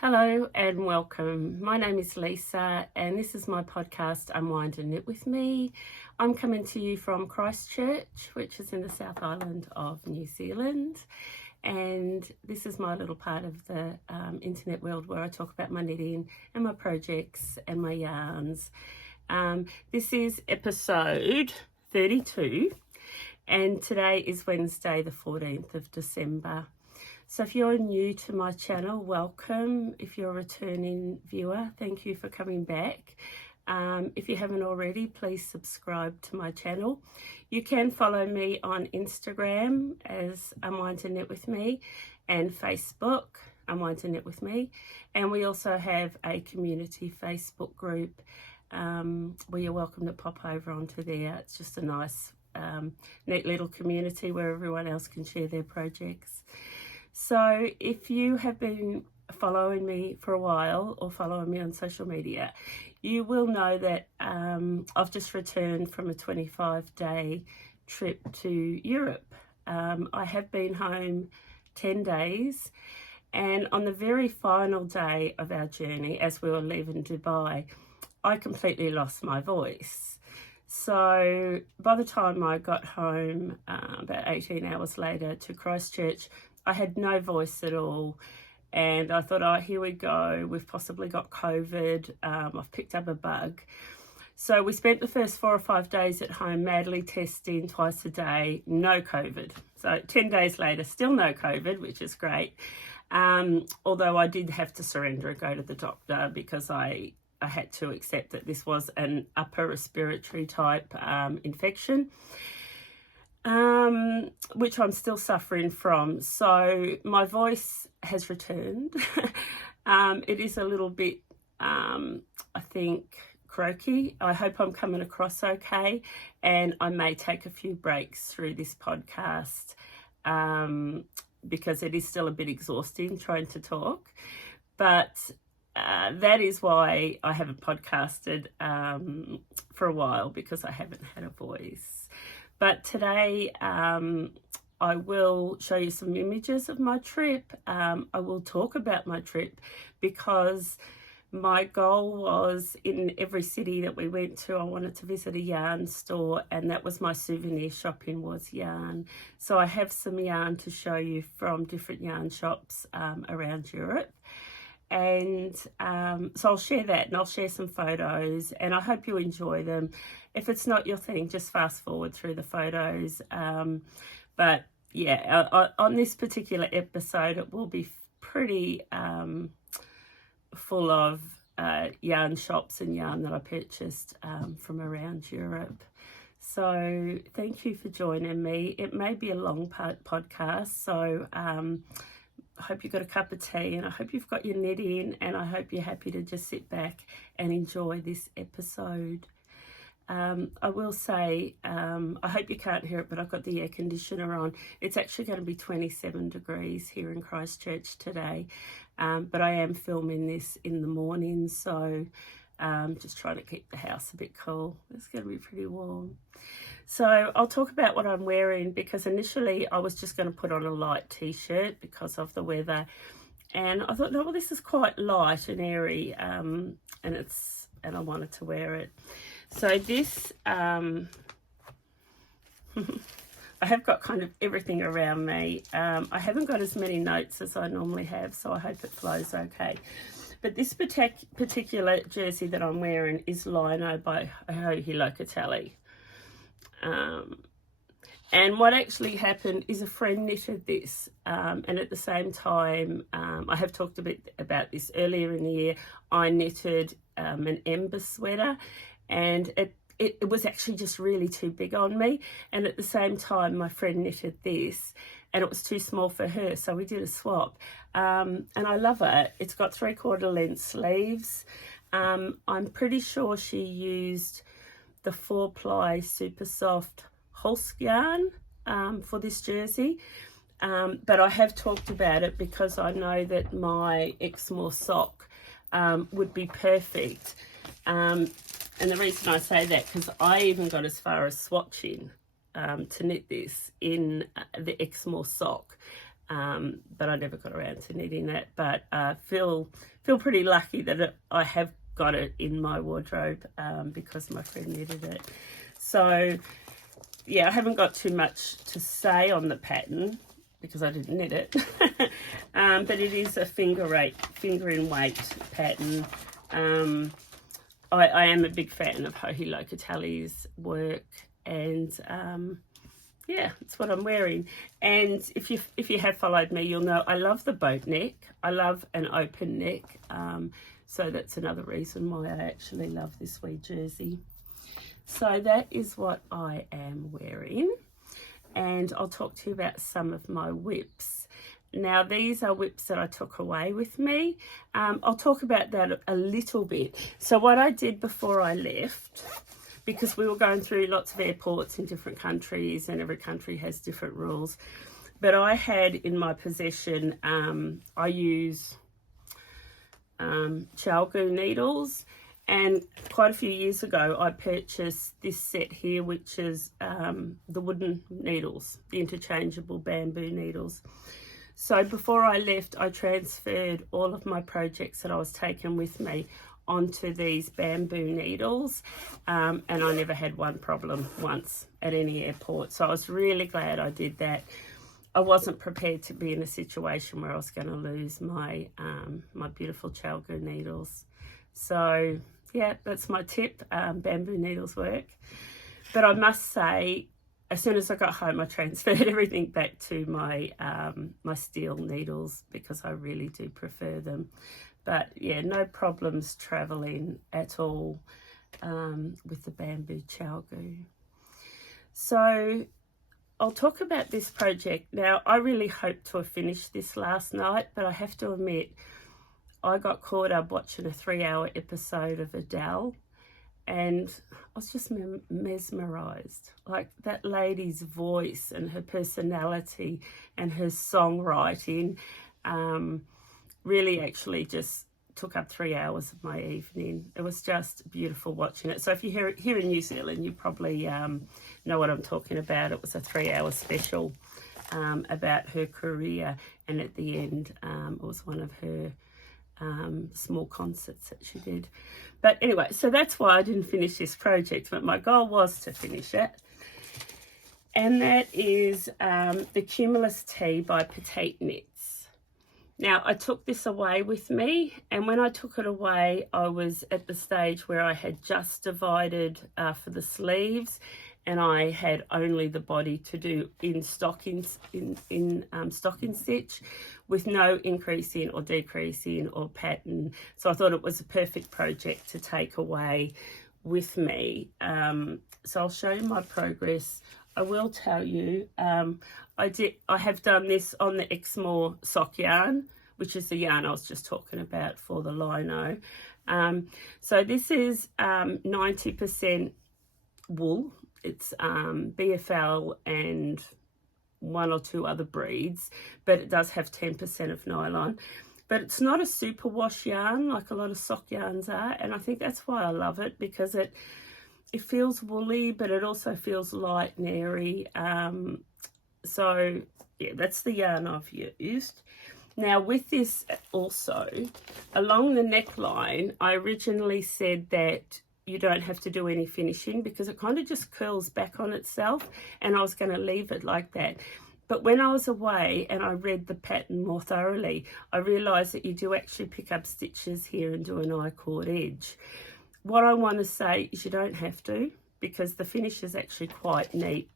Hello and welcome. My name is Lisa and this is my podcast Unwind and Knit with me. I'm coming to you from Christchurch, which is in the South Island of New Zealand, and this is my little part of the internet world where I talk about my knitting and my projects and my yarns. This is episode 32 and today is Wednesday the 14th of December. So if you're new to my channel, welcome. If you're a returning viewer, thank you for coming back. If you haven't already, please subscribe to my channel. You can follow me on Instagram as Unwind to Knit with me and Facebook, Unwind to Knit with me. And we also have a community Facebook group where you're welcome to pop over onto there. It's just a nice, neat little community where everyone else can share their projects. So if you have been following me for a while or following me on social media, you will know that I've just returned from a 25-day trip to Europe. I have been home 10 days, and on the very final day of our journey, as we were leaving Dubai, I completely lost my voice. So by the time I got home, about 18 hours later to Christchurch, I had no voice at all, and I thought, oh, here we go, we've possibly got COVID, I've picked up a bug. So we spent the first 4 or 5 days at home madly testing twice a day, no COVID. So 10 days later, still no COVID, which is great. Although I did have to surrender and go to the doctor because I had to accept that this was an upper respiratory type infection. Which I'm still suffering from. So my voice has returned. It is a little bit, I think, croaky. I hope I'm coming across okay, and I may take a few breaks through this podcast because it is still a bit exhausting trying to talk. But that is why I haven't podcasted for a while, because I haven't had a voice. But today I will show you some images of my trip. I will talk about my trip because my goal was, in every city that we went to, I wanted to visit a yarn store, and that was my souvenir shopping, was yarn. So I have some yarn to show you from different yarn shops around Europe. And so I'll share that, and I'll share some photos, and I hope you enjoy them. If it's not your thing, just fast forward through the photos. But yeah, on this particular episode, it will be pretty full of yarn shops and yarn that I purchased from around Europe. So thank you for joining me. It may be a long podcast, so I hope you've got a cup of tea, and I hope you've got your knitting, and I hope you're happy to just sit back and enjoy this episode. I will say, I hope you can't hear it, but I've got the air conditioner on. It's actually going to be 27 degrees here in Christchurch today, but I am filming this in the morning, so just trying to keep the house a bit cool. It's going to be pretty warm. So I'll talk about what I'm wearing, because initially I was just going to put on a light t-shirt because of the weather, and I thought, no, well, this is quite light and airy, and I wanted to wear it. So this I have got kind of everything around me. I haven't got as many notes as I normally have, so I hope it flows okay. But this particular jersey that I'm wearing is Linho by Joji Locatelli. And what actually happened is a friend knitted this, and at the same time, I have talked a bit about this earlier in the year, I knitted an ember sweater, and it was actually just really too big on me, and at the same time my friend knitted this and it was too small for her, so we did a swap, and I love it. It's got 3/4 length sleeves. I'm pretty sure she used the 4-ply super soft Hulsk yarn for this jersey, but I have talked about it because I know that my Exmoor sock would be perfect, and the reason I say that, because I even got as far as swatching to knit this in the Exmoor sock, but I never got around to knitting that. But feel pretty lucky that I have got it in my wardrobe because my friend knitted it. So yeah, I haven't got too much to say on the pattern because I didn't knit it. But it is a finger in weight pattern. I am a big fan of Locatelli's work, and yeah, it's what I'm wearing. And if you have followed me, you'll know I love the boat neck. I love an open neck. So that's another reason why I actually love this wee jersey. So that is what I am wearing. And I'll talk to you about some of my whips. Now, these are whips that I took away with me. I'll talk about that a little bit. So what I did before I left, because we were going through lots of airports in different countries and every country has different rules, but I had in my possession, I use chalgu needles, and quite a few years ago I purchased this set here, which is the wooden needles, the interchangeable bamboo needles. So before I left, I transferred all of my projects that I was taking with me onto these bamboo needles, and I never had one problem once at any airport. So I was really glad I did that. I wasn't prepared to be in a situation where I was going to lose my my beautiful chalgu needles. So yeah, that's my tip. Bamboo needles work. But I must say, as soon as I got home, I transferred everything back to my my steel needles because I really do prefer them. But yeah, no problems traveling at all with the bamboo chalgu. So I'll talk about this project. Now, I really hoped to have finished this last night, but I have to admit, I got caught up watching a 3-hour episode of Adele, and I was just mesmerised. Like, that lady's voice and her personality and her songwriting really actually just took up 3 hours of my evening. It was just beautiful watching it. So if you're here in New Zealand, you probably know what I'm talking about. It was a 3-hour special about her career, and at the end it was one of her small concerts that she did. But anyway, so that's why I didn't finish this project, but my goal was to finish it. And that is the Cumulus Tee by Petite Knits. Now, I took this away with me, and when I took it away, I was at the stage where I had just divided for the sleeves, and I had only the body to do in stocking stitch, with no increasing or decreasing or pattern. So I thought it was a perfect project to take away with me. So I'll show you my progress. I will tell you, I have done this on the Exmoor Sock Yarn, which is the yarn I was just talking about for the lino. So this is 90% wool. It's BFL and 1 or 2 other breeds, but it does have 10% of nylon. But it's not a super wash yarn like a lot of sock yarns are, and I think that's why I love it, because it feels woolly, but it also feels light and airy. So yeah, that's the yarn I've used. Now with this also, along the neckline, I originally said that you don't have to do any finishing because it kind of just curls back on itself, and I was going to leave it like that. But when I was away and I read the pattern more thoroughly, I realised that you do actually pick up stitches here and do an I-cord edge. What I want to say is you don't have to, because the finish is actually quite neat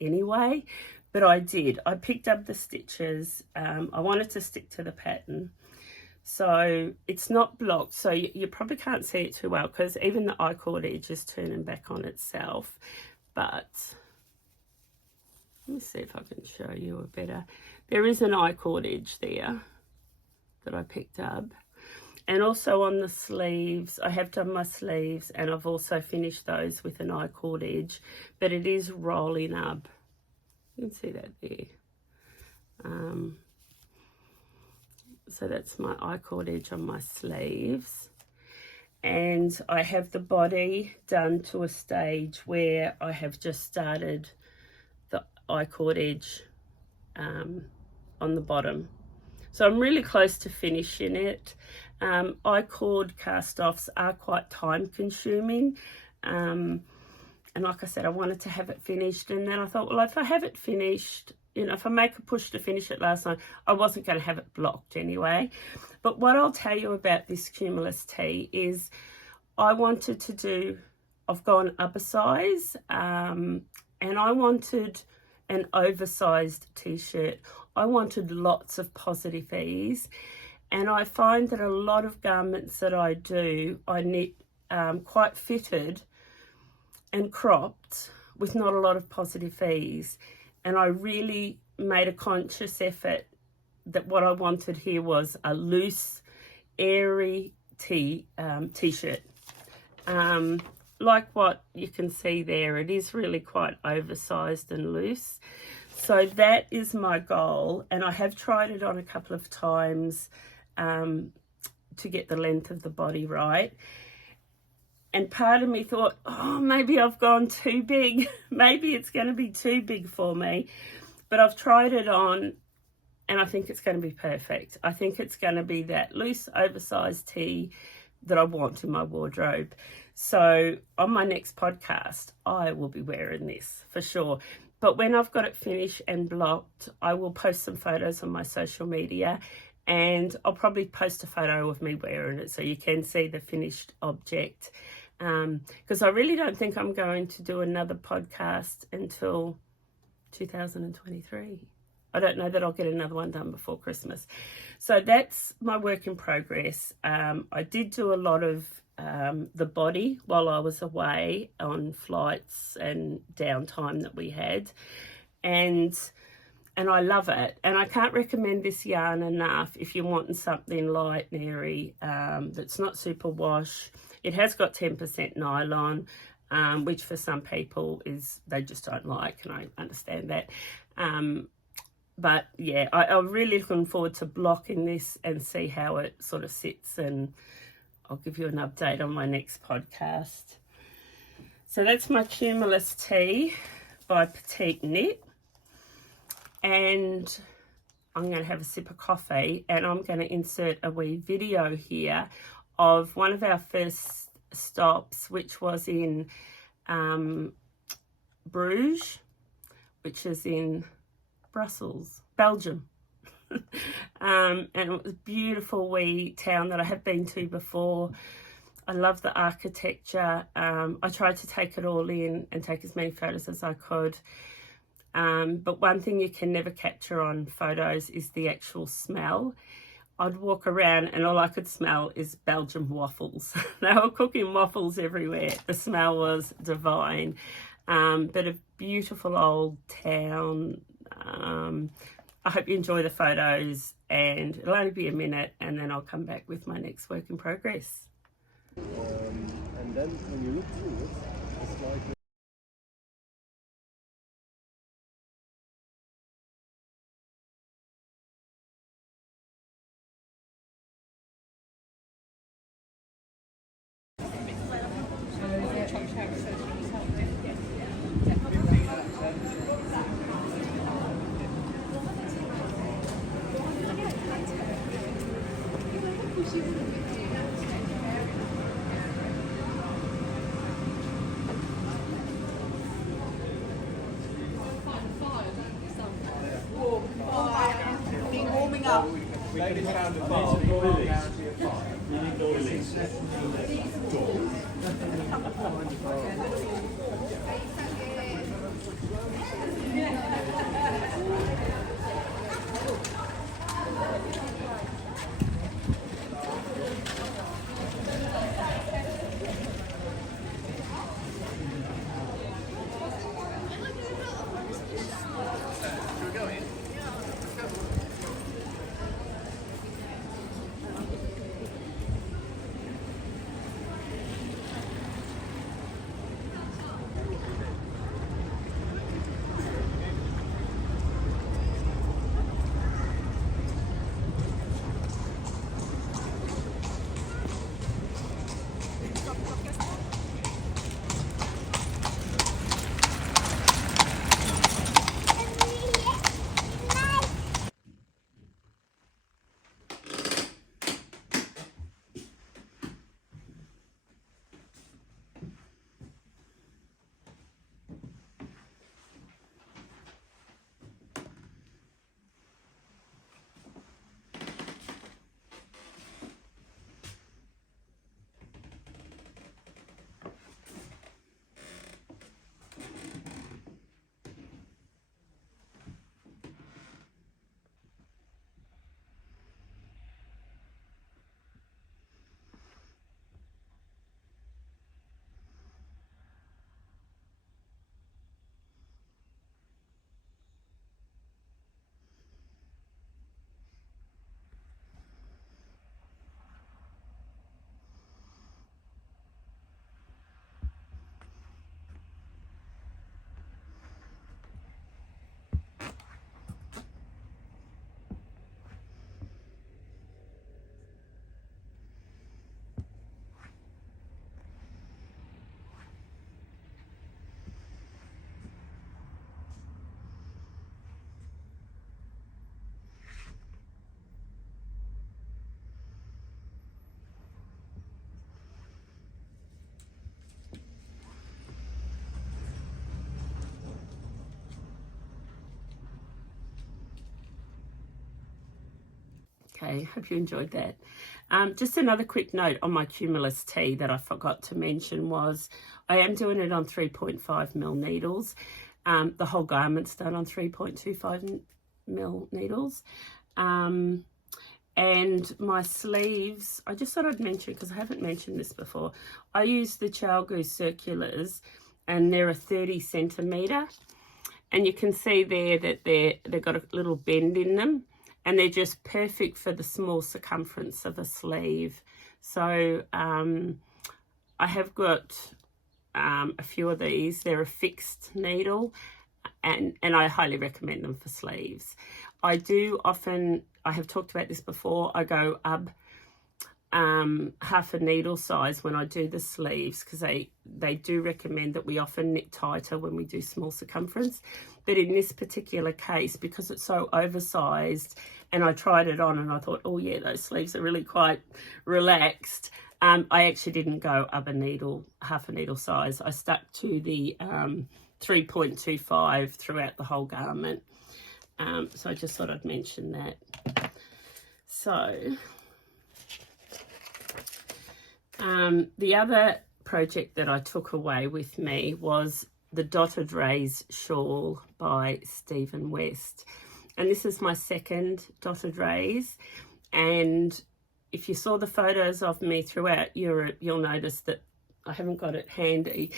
anyway, but I did. I picked up the stitches. I wanted to stick to the pattern. So it's not blocked, so you probably can't see it too well because even the I-cord edge is turning back on itself. But let me see if I can show you a better. There is an I-cord edge there that I picked up. And also on the sleeves, I have done my sleeves and I've also finished those with an I-cord edge, but it is rolling up. You can see that there. So that's my I-cord edge on my sleeves. And I have the body done to a stage where I have just started the I-cord edge on the bottom. So I'm really close to finishing it. I-cord cast-offs are quite time consuming. And like I said, I wanted to have it finished. And then I thought, well, if I have it finished, you know, if I make a push to finish it last night, I wasn't going to have it blocked anyway. But what I'll tell you about this Cumulus Tee is I wanted to do, I've gone up a size, and I wanted an oversized t-shirt. I wanted lots of positive ease, and I find that a lot of garments that I do, I knit quite fitted and cropped with not a lot of positive ease. And I really made a conscious effort that what I wanted here was a loose, airy t-shirt. Like what you can see there, it is really quite oversized and loose. So that is my goal, and I have tried it on a couple of times to get the length of the body right. And part of me thought, oh, maybe I've gone too big. Maybe it's going to be too big for me. But I've tried it on, and I think it's going to be perfect. I think it's going to be that loose, oversized tee that I want in my wardrobe. So on my next podcast, I will be wearing this for sure. But when I've got it finished and blocked, I will post some photos on my social media, and I'll probably post a photo of me wearing it so you can see the finished object. Because I really don't think I'm going to do another podcast until 2023. I don't know that I'll get another one done before Christmas. So that's my work in progress. I did do a lot of the body while I was away on flights and downtime that we had. And I love it. And I can't recommend this yarn enough if you're wanting something light and airy that's not super wash. It has got 10% nylon, which for some people is they just don't like, and I understand that. But yeah, I'm really looking forward to blocking this and see how it sort of sits, and I'll give you an update on my next podcast. So that's my Cumulus Tee by Petite Knit. And I'm going to have a sip of coffee, and I'm going to insert a wee video here of one of our first stops, which was in Bruges, which is in Brussels, Belgium. And it was a beautiful wee town that I have been to before. I love the architecture. I tried to take it all in and take as many photos as I could. But one thing you can never capture on photos is the actual smell. I'd walk around and all I could smell is Belgian waffles. They were cooking waffles everywhere. The smell was divine. But a beautiful old town. I hope you enjoy the photos, and it'll only be a minute, and then I'll come back with my next work in progress. And then when you look through it, it's like... Ladies around the bar, we need doilies. Okay, hope you enjoyed that. Just another quick note on my Cumulus Tee that I forgot to mention was I am doing it on 3.5mm needles. The whole garment's done on 3.25mm needles. And my sleeves, I just thought I'd mention, because I haven't mentioned this before, I use the Chalgu circulars, and they're a 30 centimetre. And you can see there that they've got a little bend in them, and they're just perfect for the small circumference of a sleeve. So I have got a few of these. They're a fixed needle, and I highly recommend them for sleeves. I do often, I have talked about this before, I go up half a needle size when I do the sleeves, because they do recommend that we often knit tighter when we do small circumference. But in this particular case, because it's so oversized, and I tried it on and I thought, oh yeah, those sleeves are really quite relaxed, I actually didn't go up a needle, half a needle size. I stuck to the 3.25 throughout the whole garment. So I just thought I'd mention that. So the other project that I took away with me was the Dotted Rays shawl by Stephen West. And this is my second Dotted Rays. And if you saw the photos of me throughout Europe, you'll notice that I haven't got it handy.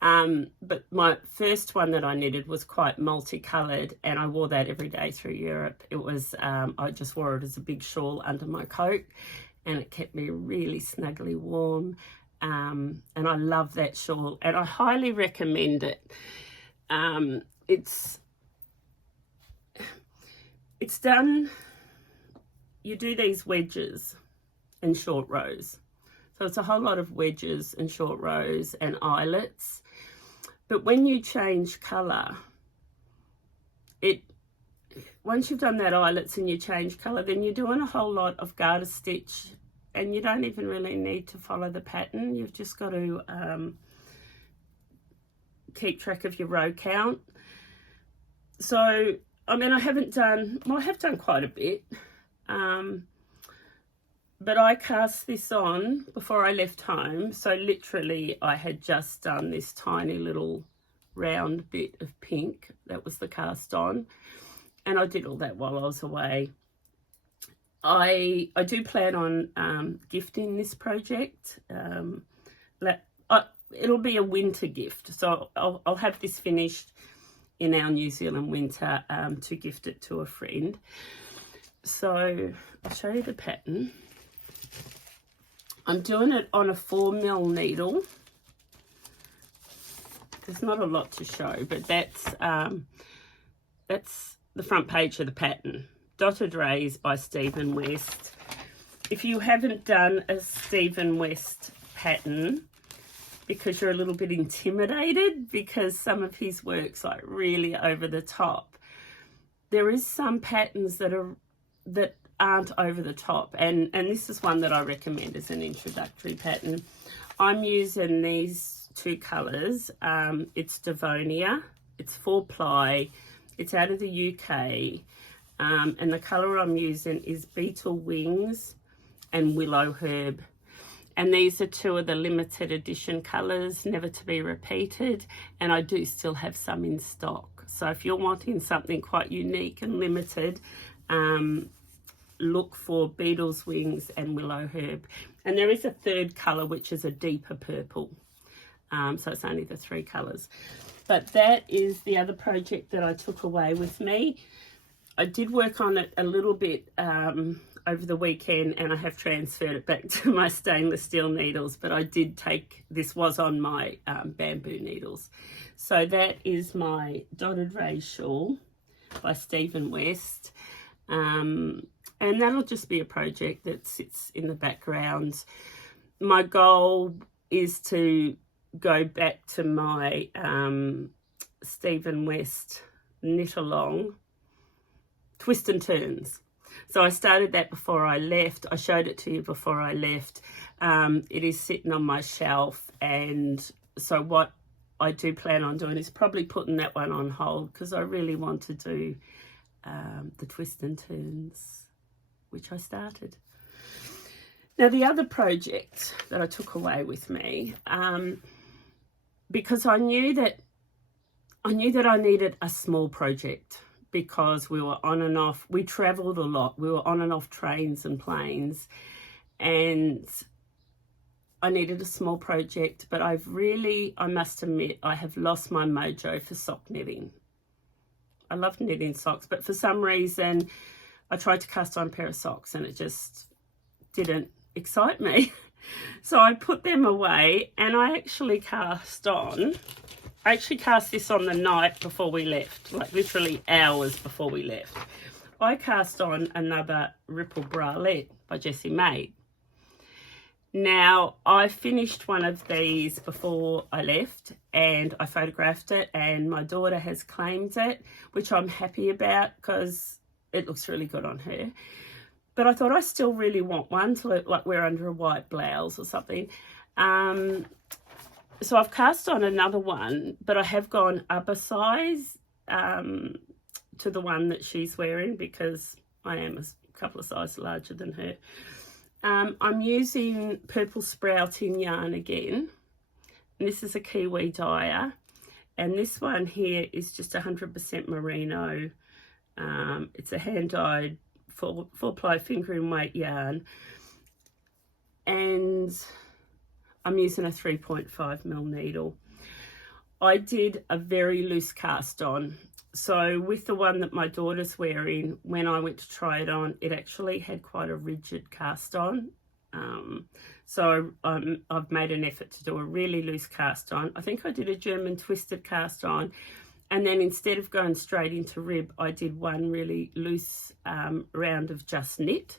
But my first one that I knitted was quite multicoloured, and I wore that every day through Europe. It was, I just wore it as a big shawl under my coat, and it kept me really snugly warm. And I love that shawl, and I highly recommend it. It's done, you do these wedges and short rows. So it's a whole lot of wedges and short rows and eyelets. But when you change colour, once you've done that eyelets and you change colour, then you're doing a whole lot of garter stitch, and you don't even really need to follow the pattern. You've just got to keep track of your row count. So, I mean, I have done quite a bit. But I cast this on before I left home. So literally I had just done this tiny little round bit of pink. That was the cast on. And I did all that while I was away. I do plan on gifting this project. It'll be a winter gift. So I'll have this finished in our New Zealand winter to gift it to a friend. So I'll show you the pattern. I'm doing it on a 4mm needle. There's not a lot to show, but that's the front page of the pattern. Dotted Rays by Stephen West. If you haven't done a Stephen West pattern, because you're a little bit intimidated because some of his work's like really over the top, there is some patterns that aren't over the top, and this is one that I recommend as an introductory pattern. I'm using these two colours. It's Devonia, it's 4-ply, it's out of the UK, and the colour I'm using is Beetles Wings and Willowherb, and these are two of the limited edition colours, never to be repeated, and I do still have some in stock. So if you're wanting something quite unique and limited, look for Beetles Wings and Willowherb. And there is a third colour which is a deeper purple, so it's only the 3 colours. But that is the other project that I took away with me. I did work on it a little bit over the weekend, and I have transferred it back to my stainless steel needles, but I did this was on my bamboo needles. So that is my Dotted Ray shawl by Stephen West. And that'll just be a project that sits in the background. My goal is to go back to my Stephen West knit along twist and turns. So I started that before I left. I showed it to you before I left. It is sitting on my shelf, and so what I do plan on doing is probably putting that one on hold, because I really want to do the twist and turns which I started. Now, the other project that I took away with me, because I knew that I needed a small project, because we were on and off, we travelled a lot, we were on and off trains and planes, and I needed a small project. But I must admit, I have lost my mojo for sock knitting. I love knitting socks, but for some reason I tried to cast on a pair of socks and it just didn't excite me. So I put them away, and I actually cast this on the night before we left, like literally hours before we left. I cast on another Ripple Bralette by Jesssie Maed. Now, I finished one of these before I left, and I photographed it, and my daughter has claimed it, which I'm happy about because it looks really good on her. But I thought I still really want one to look like we're under a white blouse or something. So I've cast on another one, but I have gone up a size to the one that she's wearing, because I am a couple of sizes larger than her. I'm using Purple Sprouting yarn again, and this is a Kiwi dyer, and this one here is just 100% merino. It's a hand-dyed four-ply fingering weight yarn, and I'm using a 3.5mm needle. I did a very loose cast on. So with the one that my daughter's wearing, when I went to try it on, it actually had quite a rigid cast on. So I've made an effort to do a really loose cast on. I think I did a German twisted cast on, and then instead of going straight into rib, I did one really loose round of just knit.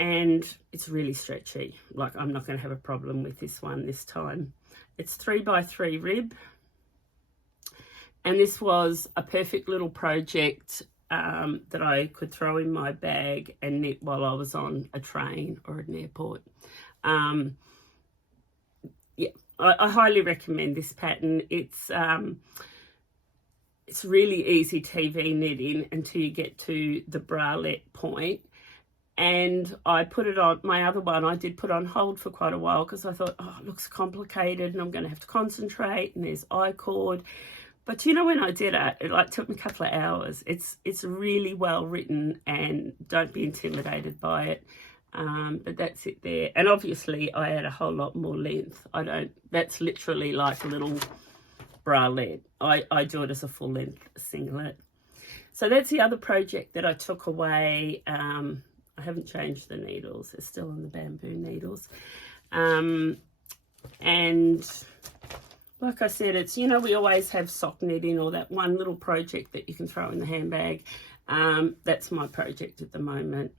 And it's really stretchy. Like, I'm not going to have a problem with this one this time. It's 3x3 rib. And this was a perfect little project that I could throw in my bag and knit while I was on a train or an airport. Yeah, I highly recommend this pattern. It's really easy TV knitting until you get to the bralette point. And I put it on, my other one I did put on hold for quite a while, because I thought, oh, it looks complicated and I'm going to have to concentrate, and there's I-cord. But you know, when I did it, it like took me a couple of hours. It's really well written, and don't be intimidated by it. But that's it there. And obviously I add a whole lot more length. That's literally like a little bralette. I do it as a full length singlet. So that's the other project that I took away. I haven't changed the needles. They're still on the bamboo needles. And like I said, it's, you know, we always have sock knitting, or that one little project that you can throw in the handbag. That's my project at the moment.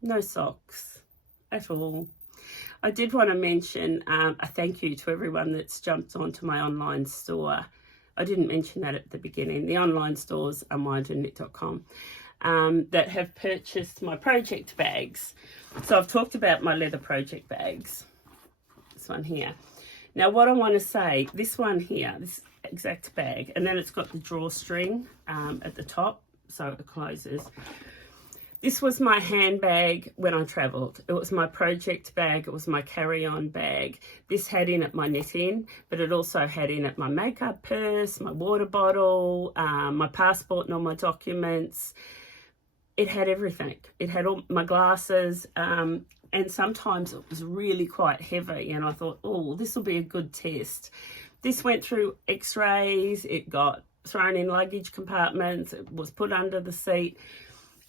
No socks at all. I did want to mention a thank you to everyone that's jumped onto my online store. I didn't mention that at the beginning. The online stores are mindandknit.com. That have purchased my project bags. So I've talked about my leather project bags. This one here. Now what I want to say, this one here, this exact bag, and then it's got the drawstring at the top, so it closes. This was my handbag when I travelled. It was my project bag. It was my carry-on bag. This had in it my knitting, but it also had in it my makeup purse, my water bottle, my passport and all my documents. It had everything. It had all my glasses, and sometimes it was really quite heavy, and I thought, oh, this will be a good test. This went through x-rays, it got thrown in luggage compartments, it was put under the seat,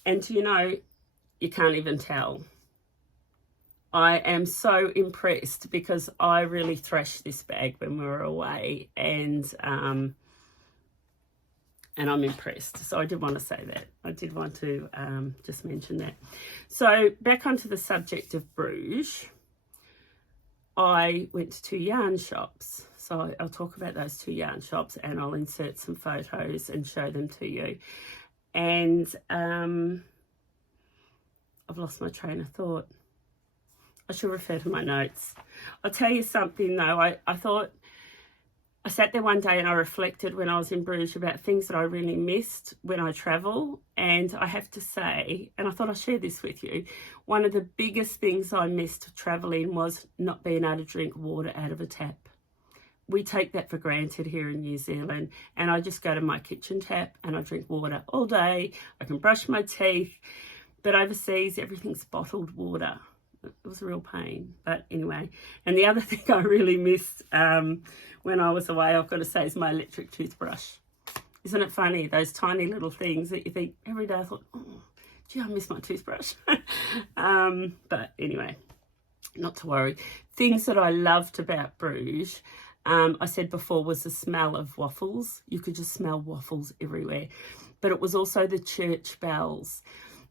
and you know, you can't even tell. I am so impressed, because I really thrashed this bag when we were away, and I'm impressed. So I did want to say that. I did want to just mention that. So back onto the subject of Bruges, I went to 2 yarn shops. So I'll talk about those 2 yarn shops, and I'll insert some photos and show them to you. And I've lost my train of thought. I should refer to my notes. I'll tell you something though. I thought I sat there one day and I reflected when I was in Bruges about things that I really missed when I travel. And I have to say, and I thought I'd share this with you, one of the biggest things I missed traveling was not being able to drink water out of a tap. We take that for granted here in New Zealand, and I just go to my kitchen tap and I drink water all day. I can brush my teeth, but overseas everything's bottled water. It was a real pain, but anyway. And the other thing I really missed when I was away, I've got to say, is my electric toothbrush. Isn't it funny, those tiny little things that you think every day? I thought, oh, gee, I miss my toothbrush. But anyway, not to worry. Things that I loved about Bruges, I said before, was the smell of waffles. You could just smell waffles everywhere. But it was also the church bells.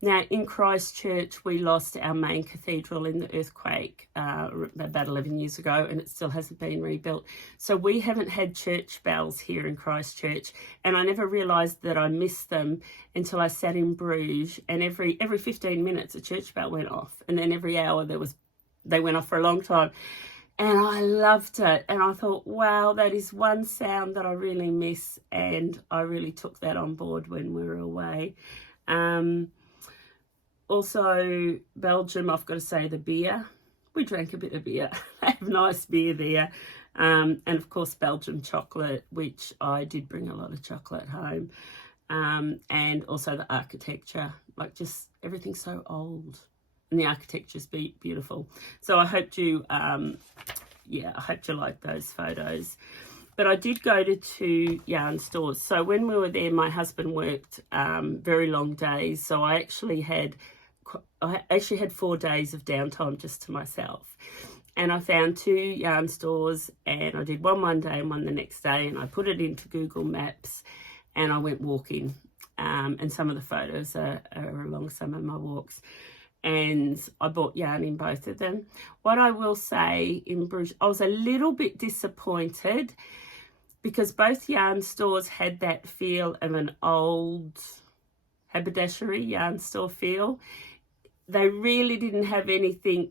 Now, in Christchurch, we lost our main cathedral in the earthquake about 11 years ago, and it still hasn't been rebuilt. So we haven't had church bells here in Christchurch, and I never realised that I missed them until I sat in Bruges, and every 15 minutes a church bell went off, and then every hour they went off for a long time. And I loved it, and I thought, wow, that is one sound that I really miss, and I really took that on board when we were away. Also, Belgium, I've got to say, the beer. We drank a bit of beer. They have nice beer there. And of course, Belgium chocolate, which I did bring a lot of chocolate home. And also the architecture, like just everything's so old. And the architecture's beautiful. So I hope you, I hope you like those photos. But I did go to 2 yarn stores. So when we were there, my husband worked very long days. So I actually had 4 days of downtime just to myself. And I found 2 yarn stores, and I did one day and one the next day. And I put it into Google Maps and I went walking. And some of the photos are along some of my walks. And I bought yarn in both of them. What I will say, in Bruges, I was a little bit disappointed because both yarn stores had that feel of an old haberdashery yarn store feel. They really didn't have anything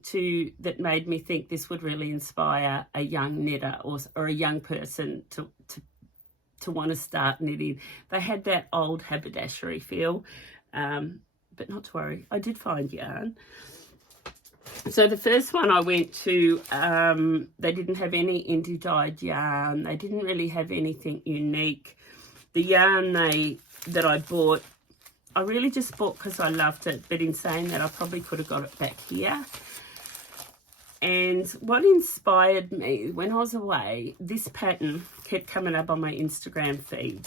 that made me think this would really inspire a young knitter or a young person to want to start knitting. They had that old haberdashery feel. But not to worry, I did find yarn. So the first one I went to, they didn't have any indie dyed yarn. They didn't really have anything unique. The yarn that I bought, I really just bought because I loved it. But in saying that, I probably could have got it back here. And what inspired me when I was away, this pattern kept coming up on my Instagram feed.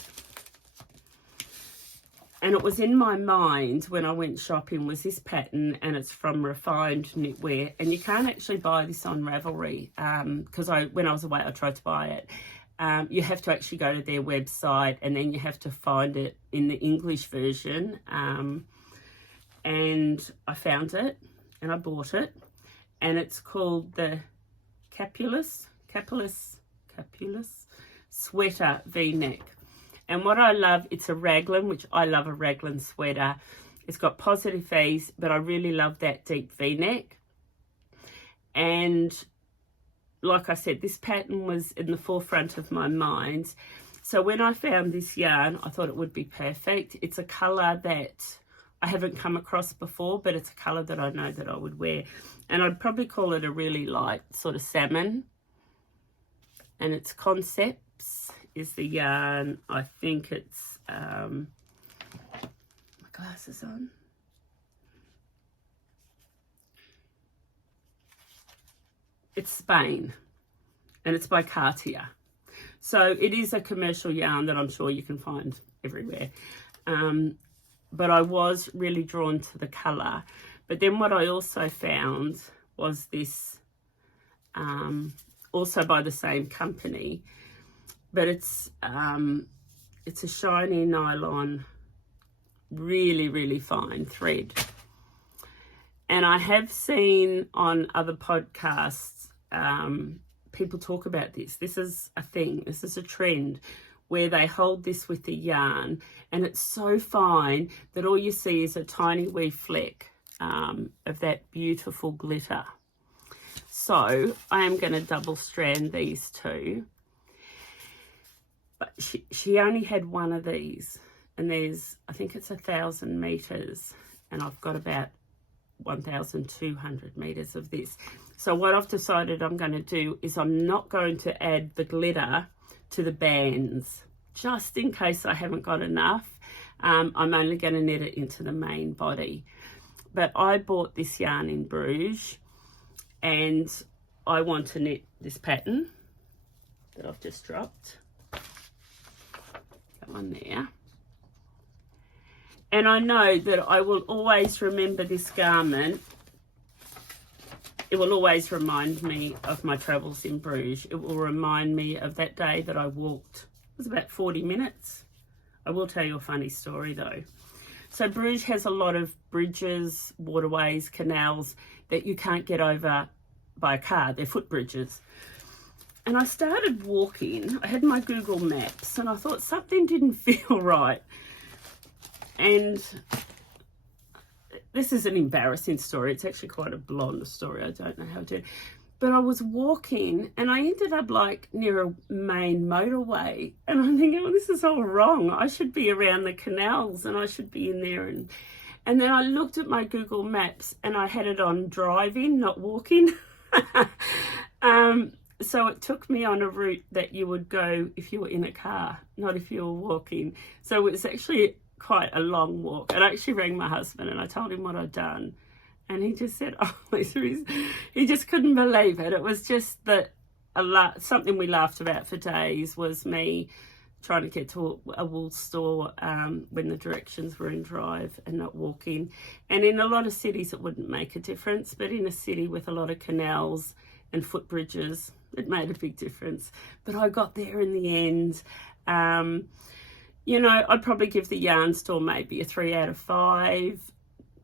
And it was in my mind when I went shopping was this pattern, and it's from Refined Knitwear. And you can't actually buy this on Ravelry because when I was away, I tried to buy it. You have to actually go to their website, and then you have to find it in the English version. And I found it, and I bought it. And it's called the Capulus Sweater V-neck. And what I love, it's a raglan, which I love a raglan sweater. It's got positive V's, but I really love that deep V-neck. And like I said, this pattern was in the forefront of my mind. So when I found this yarn, I thought it would be perfect. It's a colour that I haven't come across before, but it's a colour that I know that I would wear. And I'd probably call it a really light sort of salmon. And it's Concepts is the yarn. I think it's my glasses on. It's Spain, and it's by Cardi. So it is a commercial yarn that I'm sure you can find everywhere. But I was really drawn to the colour. But then what I also found was this, also by the same company, but it's a shiny nylon, really, really fine thread. And I have seen on other podcasts, people talk about this. This is a thing, this is a trend where they hold this with the yarn, and it's so fine that all you see is a tiny wee fleck of that beautiful glitter. So I am going to double strand these two. But she only had one of these, and there's, I think it's 1,000 meters, and I've got about 1,200 meters of this. So what I've decided I'm going to do is I'm not going to add the glitter to the bands, just in case I haven't got enough. I'm only going to knit it into the main body. But I bought this yarn in Bruges, and I want to knit this pattern that I've just dropped. That one there. And I know that I will always remember this garment. It will always remind me of my travels in Bruges. It will remind me of that day that I walked. It was about 40 minutes. I will tell you a funny story though. So Bruges has a lot of bridges, waterways, canals that you can't get over by a car. They're footbridges. And I started walking. I had my Google Maps and I thought something didn't feel right. And this is an embarrassing story. It's actually quite a blonde story. I don't know how to do it. But I was walking and I ended up like near a main motorway. And I'm thinking, well, this is all wrong. I should be around the canals and I should be in there. And then I looked at my Google Maps and I had it on driving, not walking. So it took me on a route that you would go if you were in a car, not if you were walking. So it was actually quite a long walk. And I actually rang my husband and I told him what I'd done. And he just said, oh, he just couldn't believe it. It was just that something we laughed about for days was me trying to get to a wool store when the directions were in drive and not walking. And in a lot of cities, it wouldn't make a difference. But in a city with a lot of canals and footbridges, it made a big difference. But I got there in the end. You know, I'd probably give the yarn store maybe a 3 out of 5.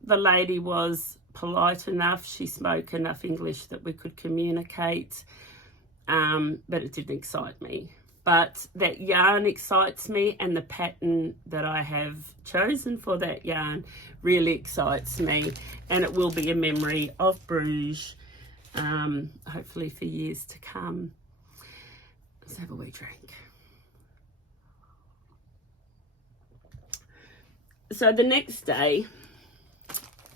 The lady was polite enough. She spoke enough English that we could communicate, but it didn't excite me. But that yarn excites me, and the pattern that I have chosen for that yarn really excites me, and it will be a memory of Bruges, hopefully for years to come. Let's have a wee drink. So the next day,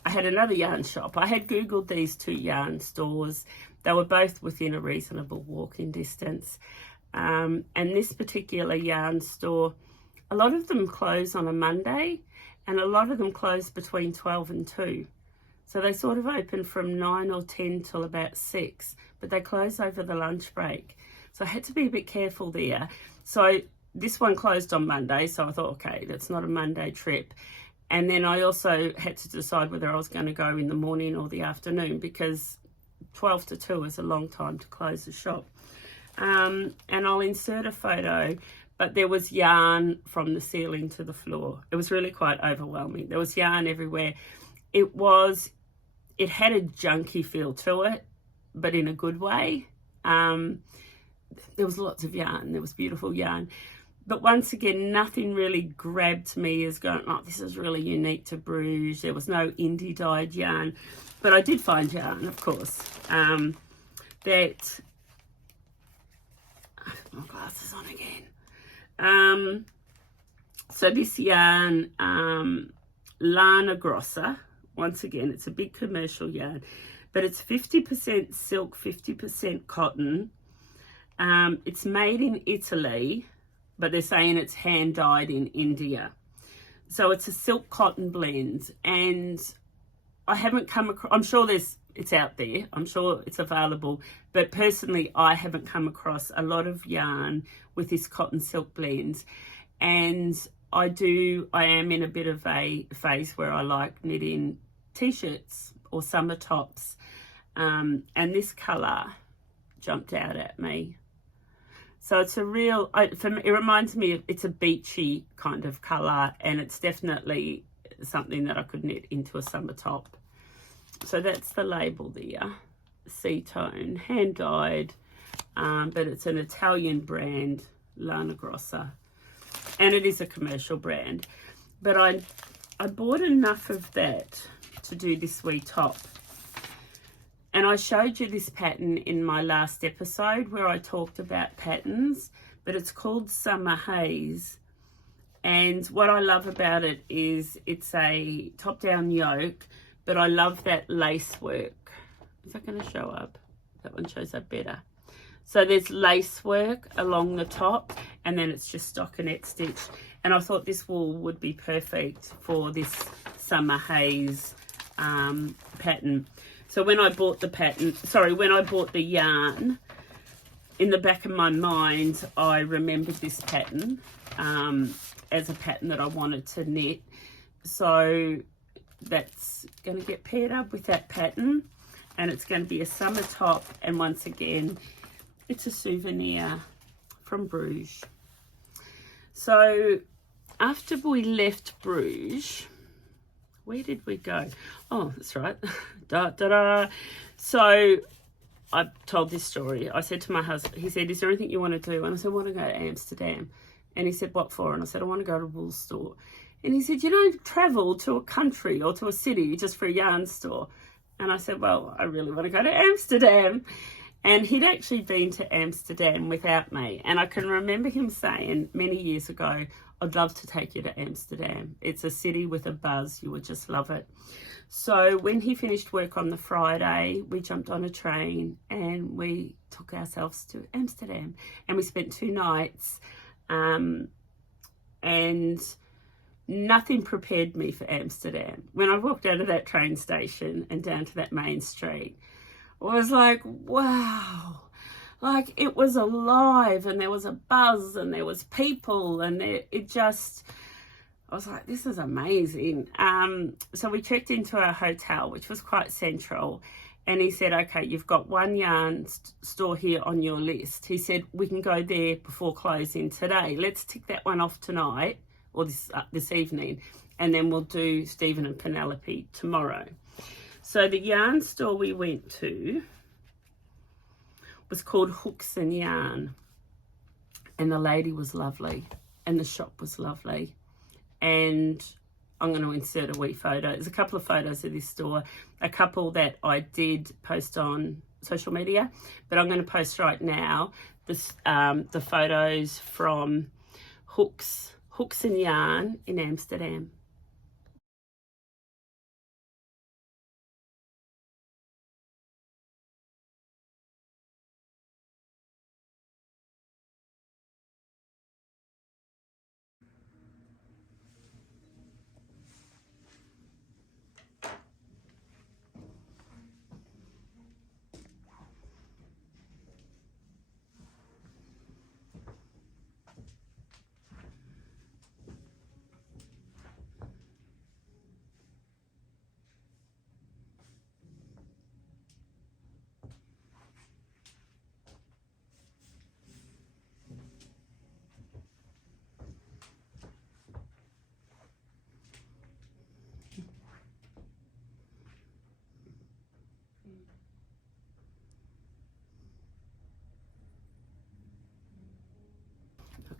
I had another yarn shop. I had Googled these 2 yarn stores. They were both within a reasonable walking distance. And this particular yarn store, a lot of them close on a Monday and a lot of them close between 12 and 2. So they sort of open from 9 or 10 till about 6, but they close over the lunch break. So I had to be a bit careful there. So this one closed on Monday, so I thought, okay, that's not a Monday trip. And then I also had to decide whether I was going to go in the morning or the afternoon, because 12 to 2 is a long time to close the shop. And I'll insert a photo, but there was yarn from the ceiling to the floor. It was really quite overwhelming. There was yarn everywhere. It had a junky feel to it, but in a good way. There was lots of yarn. There was beautiful yarn. But once again, nothing really grabbed me as going, oh, this is really unique to Bruges. There was no indie dyed yarn. But I did find yarn, of course, that... I'll put my glasses on again. So this yarn, Lana Grossa, once again, it's a big commercial yarn, but it's 50% silk, 50% cotton. It's made in Italy, but they're saying it's hand dyed in India. So it's a silk cotton blend, and I haven't come across, I'm sure it's out there, I'm sure it's available, but personally I haven't come across a lot of yarn with this cotton silk blend. And I am in a bit of a phase where I like knitting t-shirts or summer tops, and this colour jumped out at me. So it's a real, it reminds me, it's a beachy kind of colour, and it's definitely something that I could knit into a summer top. So that's the label there, Seatone, hand dyed, but it's an Italian brand, Lana Grossa, and it is a commercial brand. But I bought enough of that to do this wee top. And I showed you this pattern in my last episode where I talked about patterns, but it's called Summer Haze. And what I love about it is it's a top-down yoke, but I love that lace work. Is that going to show up? That one shows up better. So there's lace work along the top, and then it's just stockinette stitch. And I thought this wool would be perfect for this Summer Haze pattern. So when I bought the yarn, in the back of my mind, I remembered this pattern as a pattern that I wanted to knit. So that's going to get paired up with that pattern, and it's going to be a summer top, and once again it's a souvenir from Bruges. So after we left Bruges, where did we go? Oh, that's right. So I told this story. I said to my husband, he said, is there anything you want to do? And I said, I want to go to Amsterdam. And he said, what for? And I said, I want to go to a wool store. And he said, you don't travel to a country or to a city just for a yarn store. And I said, well, I really want to go to Amsterdam. And he'd actually been to Amsterdam without me. And I can remember him saying many years ago, I'd love to take you to Amsterdam. It's a city with a buzz. You would just love it. So when he finished work on the Friday, we jumped on a train and we took ourselves to Amsterdam. And we spent 2 nights. And nothing prepared me for Amsterdam. When I walked out of that train station and down to that main street, I was like, wow, like it was alive, and there was a buzz and there was people, and I was like, this is amazing. So we checked into our hotel, which was quite central, and he said, okay, you've got one yarn store here on your list. He said, we can go there before closing today. Let's tick that one off tonight, or this evening, and then we'll do Stephen and Penelope tomorrow. So the yarn store we went to was called Hooks and Yarn, and the lady was lovely, and the shop was lovely. And I'm going to insert a wee photo. There's a couple of photos of this store, a couple that I did post on social media, but I'm going to post right now the photos from Hooks and Yarn in Amsterdam.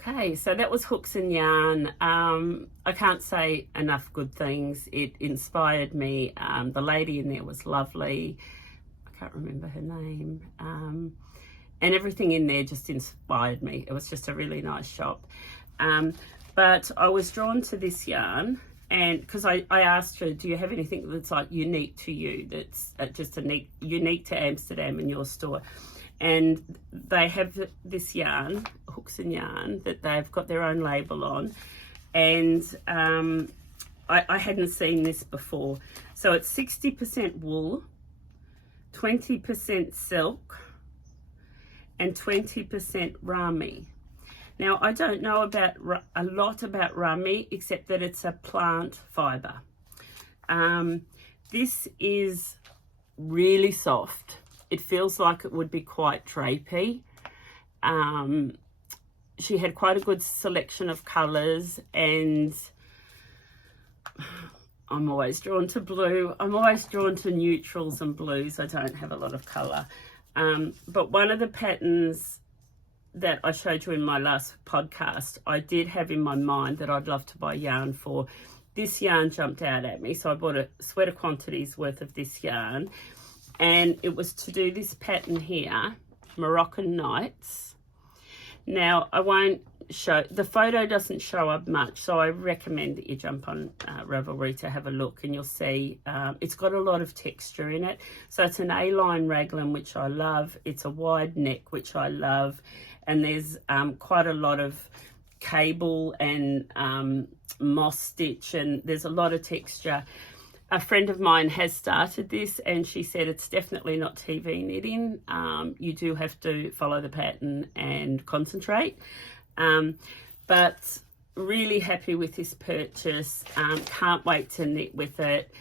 Okay, so that was Hooks and Yarn. I can't say enough good things. It inspired me. The lady in there was lovely. I can't remember her name. And everything in there just inspired me. It was just a really nice shop. But I was drawn to this yarn, and because I asked her, do you have anything that's like unique to you, that's just unique to Amsterdam in your store? And they have this yarn, Hooks and Yarn, that they've got their own label on. And I hadn't seen this before. So it's 60% wool, 20% silk, and 20% rami. Now, I don't know about a lot about rami, except that it's a plant fibre. This is really soft. It feels like it would be quite drapey. She had quite a good selection of colours, and I'm always drawn to blue. I'm always drawn to neutrals and blues. I don't have a lot of colour. But one of the patterns that I showed you in my last podcast, I did have in my mind that I'd love to buy yarn for. This yarn jumped out at me, so I bought a sweater quantities worth of this yarn. And it was to do this pattern here, Moroccan Nights. Now, I won't show, the photo doesn't show up much, so I recommend that you jump on Ravelry to have a look, and you'll see it's got a lot of texture in it. So it's an A-line raglan, which I love. It's a wide neck, which I love, and there's quite a lot of cable and moss stitch, and there's a lot of texture. A friend of mine has started this, and she said it's definitely not TV knitting. You do have to follow the pattern and concentrate. But really happy with this purchase. Can't wait to knit with it,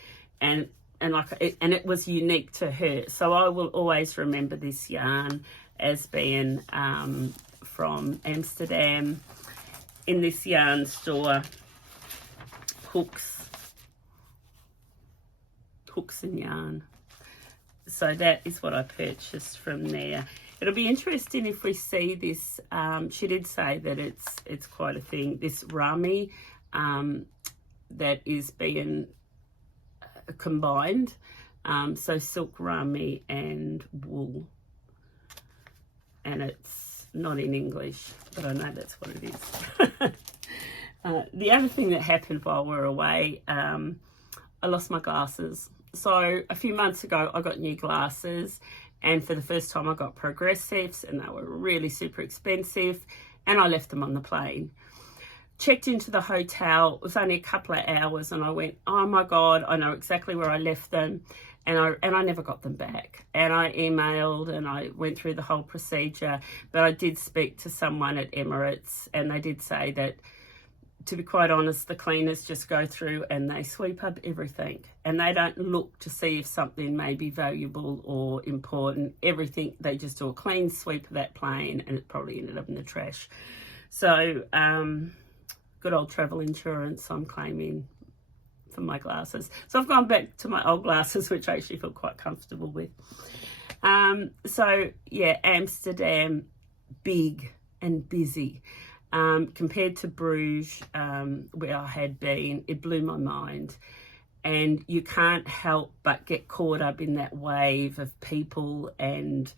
and it was unique to her. So I will always remember this yarn as being from Amsterdam. In this yarn store, hooks and yarn. So that is what I purchased from there. It'll be interesting if we see this. She did say that it's quite a thing, this rami that is being combined. So silk rami and wool, and it's not in English, but I know that's what it is. The other thing that happened while we were away, I lost my glasses. So a few months ago, I got new glasses, and for the first time I got progressives, and they were really super expensive, and I left them on the plane. Checked into the hotel, it was only a couple of hours, and I went, oh my God, I know exactly where I left them, and I never got them back. And I emailed, and I went through the whole procedure, but I did speak to someone at Emirates, and they did say that, to be quite honest, the cleaners just go through and they sweep up everything, and they don't look to see if something may be valuable or important. Everything, they just do a clean sweep of that plane, and it probably ended up in the trash. So good old travel insurance I'm claiming for my glasses. So I've gone back to my old glasses, which I actually feel quite comfortable with. So yeah, Amsterdam, big and busy. Compared to Bruges, where I had been, it blew my mind. And you can't help but get caught up in that wave of people and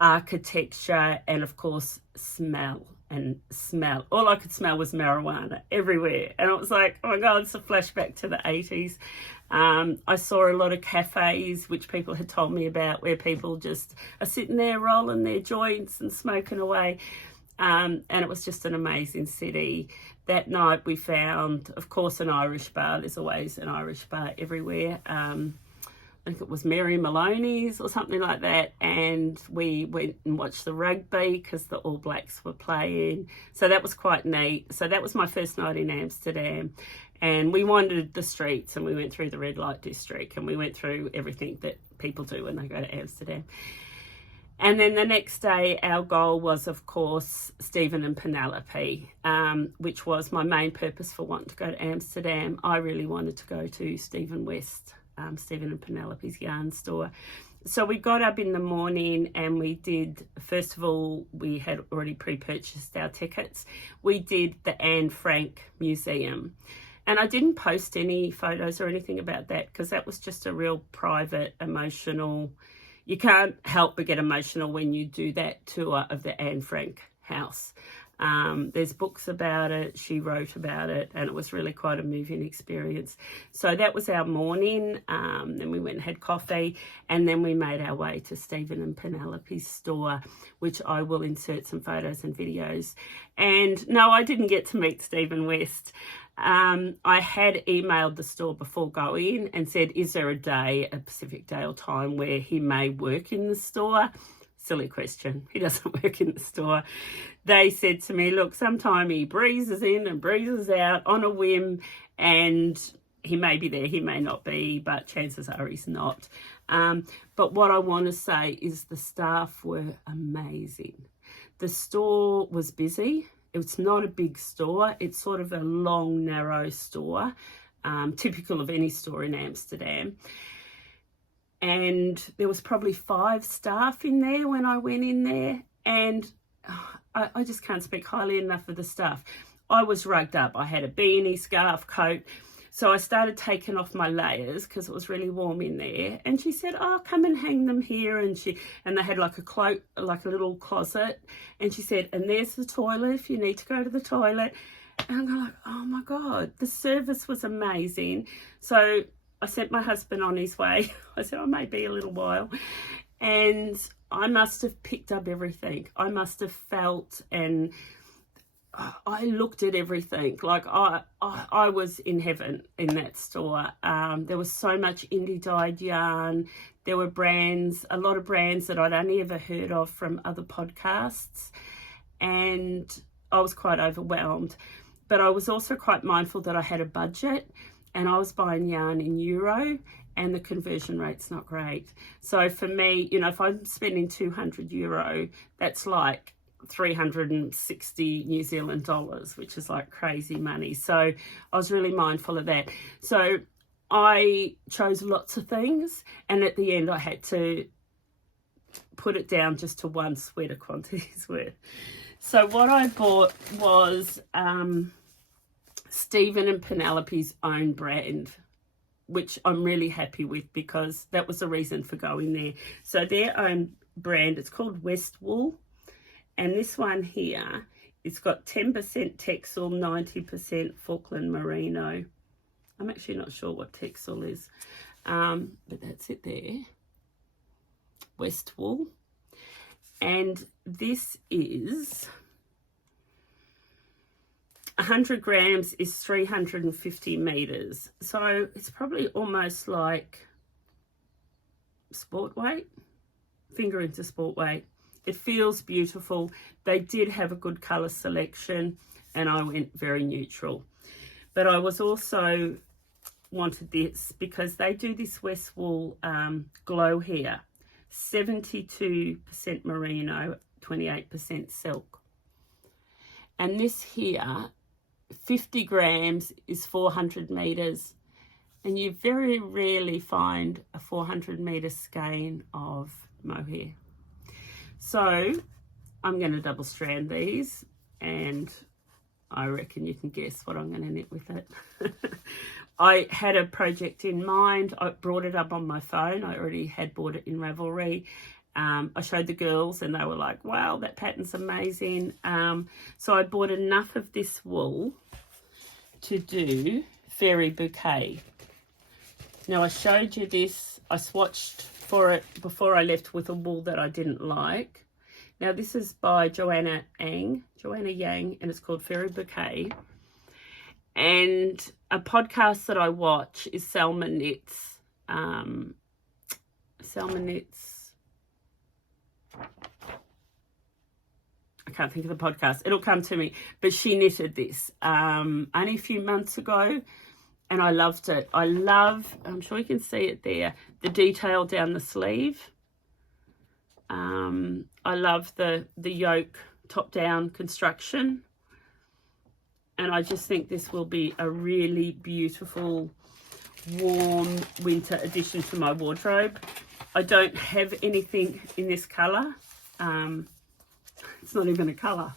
architecture, and of course smell. All I could smell was marijuana everywhere, and it was like, oh my God, it's a flashback to the 80s. I saw a lot of cafes, which people had told me about, where people just are sitting there rolling their joints and smoking away. And it was just an amazing city. That night we found, of course, an Irish bar. There's always an Irish bar everywhere. I think it was Mary Maloney's or something like that. And we went and watched the rugby because the All Blacks were playing. So that was quite neat. So that was my first night in Amsterdam. And we wandered the streets, and we went through the red light district, and we went through everything that people do when they go to Amsterdam. And then the next day, our goal was, of course, Stephen and Penelope, which was my main purpose for wanting to go to Amsterdam. I really wanted to go to Stephen West, Stephen and Penelope's yarn store. So we got up in the morning, and we did, first of all, we had already pre-purchased our tickets. We did the Anne Frank Museum. And I didn't post any photos or anything about that, because that was just a real private, emotional. You can't help but get emotional when you do that tour of the Anne Frank house. There's books about it, she wrote about it, and it was really quite a moving experience. So that was our morning. Then we went and had coffee, and then we made our way to Stephen and Penelope's store, which I will insert some photos and videos. And no, I didn't get to meet Stephen West. I had emailed the store before going and said, is there a Pacific day or time where he may work in the store? Silly question. He doesn't work in the store. They said to me, look, sometime he breezes in and breezes out on a whim, and he may be there, he may not be, but chances are he's not. But what I want to say is the staff were amazing. The store was busy. It's not a big store. It's sort of a long, narrow store, typical of any store in Amsterdam. And there was probably 5 staff in there when I went in there. And I just can't speak highly enough of the staff. I was rugged up. I had a beanie, scarf, coat. So I started taking off my layers because it was really warm in there. And she said, oh, come and hang them here. And they had like a cloak, like a little closet. And she said, and there's the toilet if you need to go to the toilet. And I'm like, oh my God, the service was amazing. So I sent my husband on his way. I said, I may be a little while. And I must have picked up everything. I must have felt, and I looked at everything. Like I was in heaven in that store. There was so much indie dyed yarn. There were brands, a lot of brands that I'd only ever heard of from other podcasts. And I was quite overwhelmed. But I was also quite mindful that I had a budget, and I was buying yarn in euro, and the conversion rate's not great. So for me, you know, if I'm spending €200, that's like 360 New Zealand dollars, which is like crazy money. So I was really mindful of that. So I chose lots of things, and at the end I had to put it down just to one sweater quantity's worth. So what I bought was Stephen and Penelope's own brand, which I'm really happy with because that was the reason for going there. So their own brand, it's called Westwool. And this one here, it's got 10% Texel, 90% Falkland Merino. I'm actually not sure what Texel is, but that's it there. Westwool. And this is 100 grams is 350 meters. So it's probably almost like sport weight, finger into sport weight. It feels beautiful. They did have a good color selection, and I went very neutral. But I was also wanted this because they do this Westwool glow here. 72% merino, 28% silk. And this here, 50 grams is 400 meters. And you very rarely find a 400 meter skein of mohair. So I'm going to double strand these, and I reckon you can guess what I'm going to knit with it. I had a project in mind. I brought it up on my phone. I already had bought it in Ravelry. I showed the girls and they were like, wow, that pattern's amazing. So I bought enough of this wool to do Fairy Bouquet. Now I showed you this. I swatched for it before I left with a wool that I didn't like. Now this is by Joanna Yang, and it's called Fairy Bouquet. And a podcast that I watch is Selma Knits. Selma Knits. I can't think of the podcast. It'll come to me. But she knitted this only a few months ago, and I loved it. I love, I'm sure you can see it there, the detail down the sleeve. I love the yoke top-down construction. And I just think this will be a really beautiful, warm winter addition to my wardrobe. I don't have anything in this colour. It's not even a colour.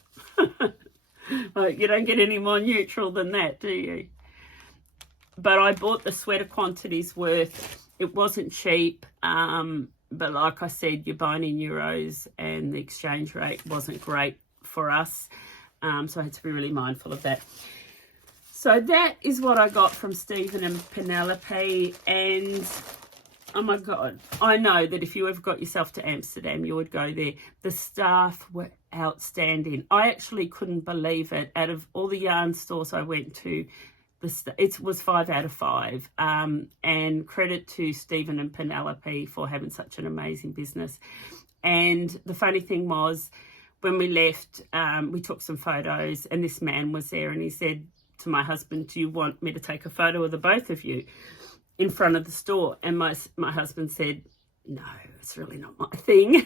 Like, you don't get any more neutral than that, do you? But I bought the sweater quantities worth. It wasn't cheap, but like I said, you're buying in euros and the exchange rate wasn't great for us. So I had to be really mindful of that. So that is what I got from Stephen and Penelope. And oh my God, I know that if you ever got yourself to Amsterdam, you would go there. The staff were outstanding. I actually couldn't believe it. Out of all the yarn stores I went to, it was 5 out of 5. And credit to Stephen and Penelope for having such an amazing business. And the funny thing was, when we left, we took some photos, and this man was there, and he said to my husband, do you want me to take a photo of the both of you in front of the store? And my husband said, no, it's really not my thing.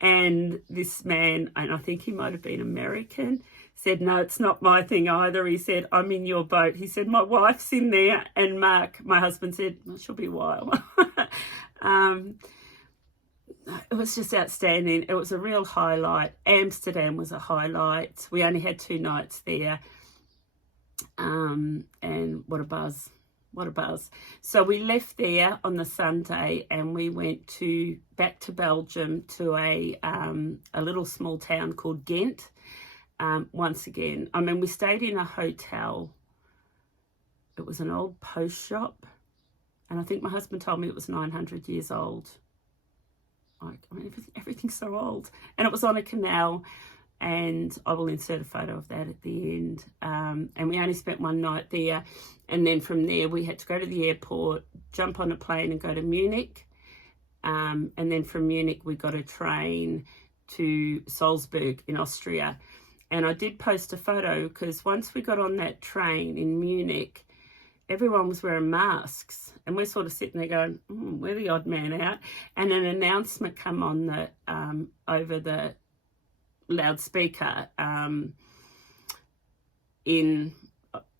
And this man, and I think he might have been American, said, no, it's not my thing either. He said, I'm in your boat. He said, my wife's in there. And Mark, my husband, said, well, she'll be wild. It was just outstanding. It was a real highlight. Amsterdam was a highlight. We only had 2 nights there. And what a buzz. what a buzz. So we left there on the Sunday and we went back to Belgium to a little small town called Ghent. Once again, I mean, we stayed in a hotel. It was an old post shop, and I think my husband told me it was 900 years old. Like, I mean, everything's so old. And it was on a canal, and I will insert a photo of that at the end. And we only spent one night there, and then from there we had to go to the airport, jump on a plane and go to Munich. And then from Munich we got a train to Salzburg in Austria. And I did post a photo because once we got on that train in Munich, everyone was wearing masks, and we're sort of sitting there going, we're the odd man out. And an announcement come on the over the loudspeaker in,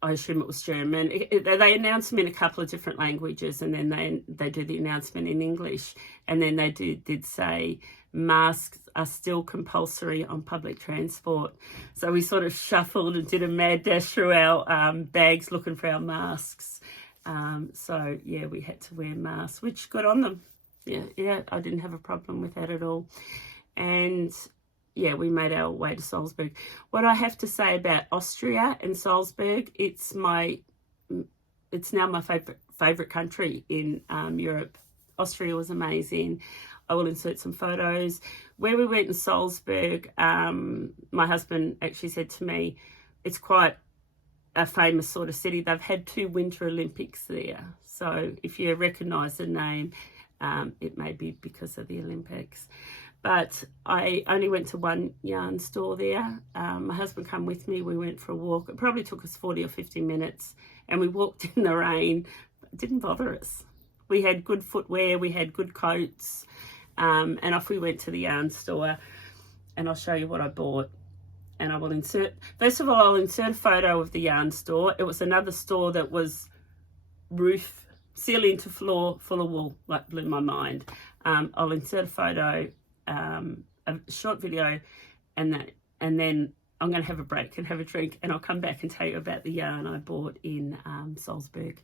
I assume it was German. They announced them in a couple of different languages, and then they do the announcement in English, and then they did say masks are still compulsory on public transport. So we sort of shuffled and did a mad dash through our bags looking for our masks. So yeah, we had to wear masks, which got on them. Yeah, I didn't have a problem with that at all. And yeah, we made our way to Salzburg. What I have to say about Austria and Salzburg, it's now my favorite country in Europe. Austria was amazing. I will insert some photos. Where we went in Salzburg, my husband actually said to me, it's quite a famous sort of city. They've had 2 Winter Olympics there. So if you recognise the name, it may be because of the Olympics. But I only went to one yarn store there. My husband came with me. We went for a walk. It probably took us 40 or 50 minutes. And we walked in the rain. It didn't bother us. We had good footwear. We had good coats. And off we went to the yarn store. And I'll show you what I bought. And I will insert... First of all, I'll insert a photo of the yarn store. It was another store that was roof, ceiling to floor, full of wool. Like, blew my mind. I'll insert a photo, a short video, and then I'm going to have a break and have a drink, and I'll come back and tell you about the yarn I bought in Salzburg.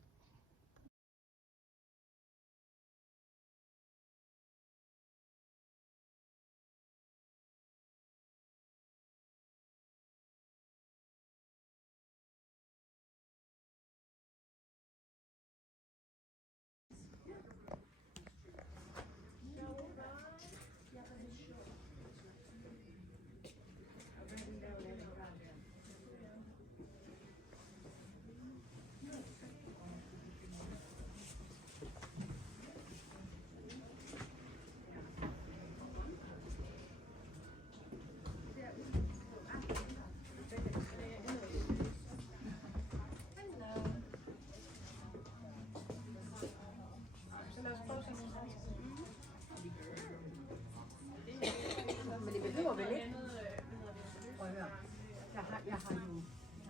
Jeg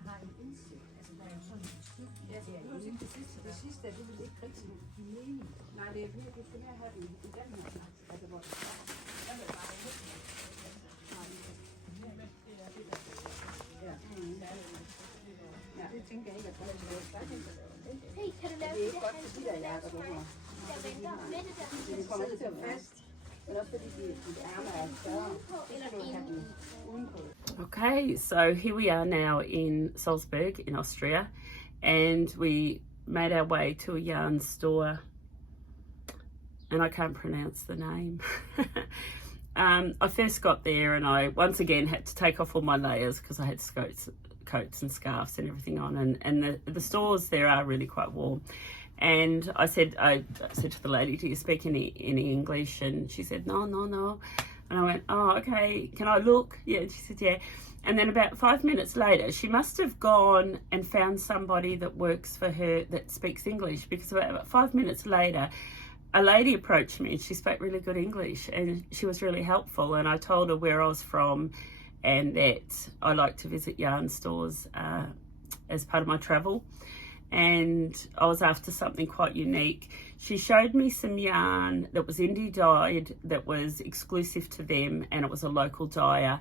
har en indsigt, altså der er jo sådan et stykke, det sidste, det vil ikke rigtig give mening. Nej, det er virkelig, du skal mere have det i den her slags, altså hvor jeg vil bare det ja, det tænker jeg ikke, at det Hey, kan du lave det her? Jeg venter med det der. det kommer til at fast. Men også fordi de ærmer er større. Okay, so here we are now in Salzburg in Austria, and we made our way to a yarn store, and I can't pronounce the name. I first got there and I once again had to take off all my layers because I had coats and scarves and everything on, and the stores there are really quite warm. And I said to the lady, do you speak any English? And she said, no. And I went, oh, okay, can I look? Yeah, and she said, yeah. And then about 5 minutes later, she must have gone and found somebody that works for her that speaks English, because about 5 minutes later, a lady approached me and she spoke really good English and she was really helpful. And I told her where I was from and that I like to visit yarn stores as part of my travel. And I was after something quite unique. She showed me some yarn that was indie dyed, that was exclusive to them, and it was a local dyer.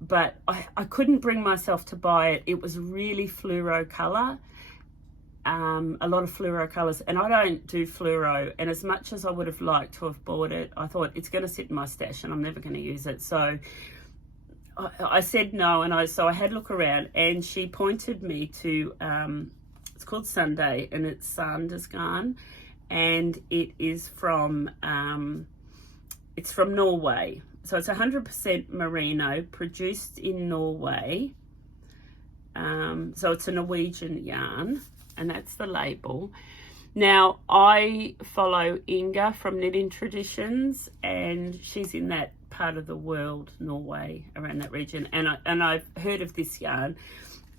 But I couldn't bring myself to buy it. It was really fluoro colour. a lot of fluoro colours, and I don't do fluoro, and as much as I would have liked to have bought it, I thought it's going to sit in my stash and I'm never going to use it. So I said no, and I had a look around, and she pointed me to it's called Sunday, and it's Sanders Garn, and it is from it's from Norway. So it's 100% merino, produced in Norway. So it's a Norwegian yarn, and that's the label. Now, I follow Inga from Knitting Traditions, and she's in that part of the world, Norway, around that region, and I've heard of this yarn.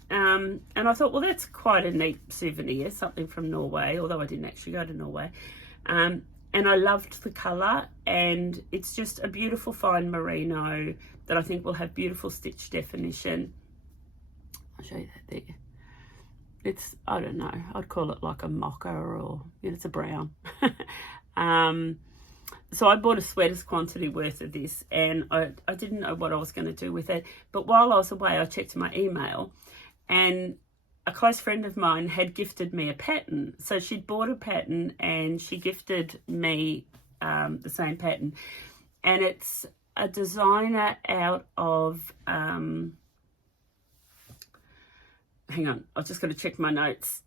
And I thought, well, that's quite a neat souvenir, something from Norway, although I didn't actually go to Norway. And I loved the colour, and it's just a beautiful fine merino that I think will have beautiful stitch definition. I'll show you that there. It's, I don't know, I'd call it like a mocha, or, you know, it's a brown. So I bought a sweater's quantity worth of this, and I didn't know what I was going to do with it. But while I was away, I checked my email, and a close friend of mine had gifted me a pattern. So she'd bought a pattern, and she gifted me the same pattern. And it's a designer out of... hang on, I've just got to check my notes.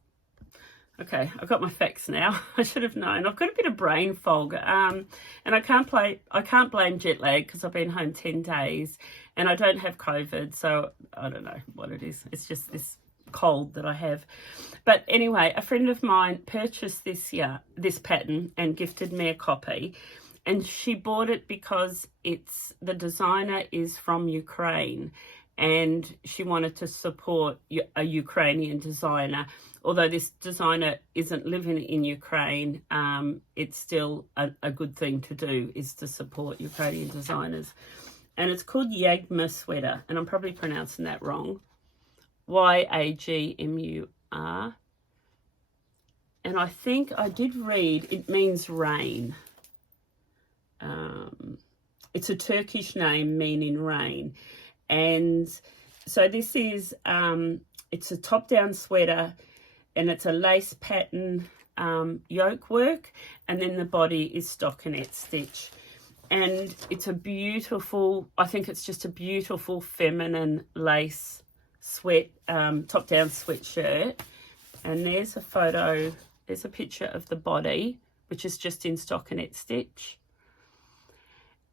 Okay, I've got my facts now. I should have known. I've got a bit of brain fog, and I can't blame jet lag because I've been home 10 days and I don't have COVID, so I don't know what it is. It's just this cold that I have. But anyway, a friend of mine purchased this pattern and gifted me a copy, and she bought it because the designer is from Ukraine, and she wanted to support a Ukrainian designer. Although this designer isn't living in Ukraine, it's still a good thing to do, is to support Ukrainian designers. And it's called Yagmur sweater, and I'm probably pronouncing that wrong. Yagmur. And I think I did read it means rain. It's a Turkish name meaning rain. And so this is, it's a top-down sweater, and it's a lace pattern yoke work, and then the body is stockinette stitch. And it's a beautiful, I think it's just a beautiful feminine lace top-down sweatshirt. And there's a photo, there's a picture of the body, which is just in stockinette stitch.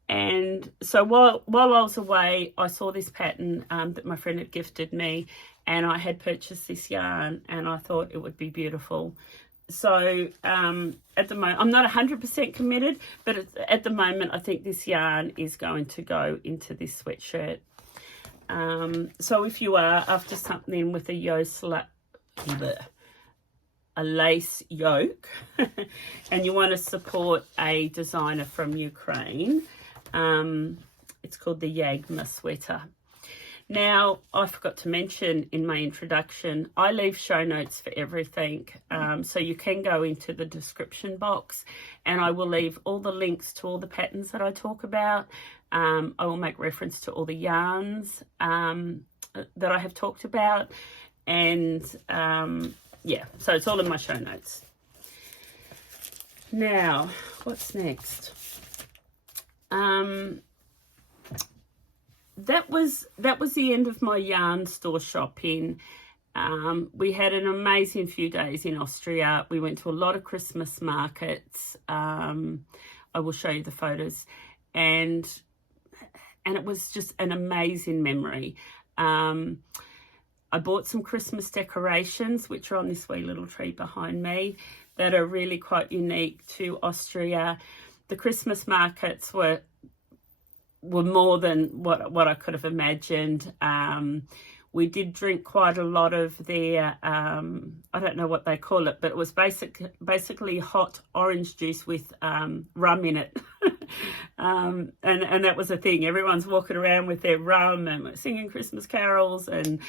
And so while I was away, I saw this pattern that my friend had gifted me, and I had purchased this yarn, and I thought it would be beautiful. So at the moment, I'm not 100% committed, but at the moment, I think this yarn is going to go into this sweatshirt. So if you are after something with a lace yoke and you want to support a designer from Ukraine, it's called the Yagmur sweater. Now, I forgot to mention in my introduction, I leave show notes for everything. So you can go into the description box, and I will leave all the links to all the patterns that I talk about. I will make reference to all the yarns that I have talked about. And yeah, so it's all in my show notes. Now, what's next? That was the end of my yarn store shopping. We had an amazing few days in Austria. We went to a lot of Christmas markets. I will show you the photos, and it was just an amazing memory. I bought some Christmas decorations, which are on this wee little tree behind me, that are really quite unique to Austria. The Christmas markets were more than what I could have imagined. We did drink quite a lot of their, I don't know what they call it, but it was basically hot orange juice with rum in it. And that was the thing. Everyone's walking around with their rum and singing Christmas carols, and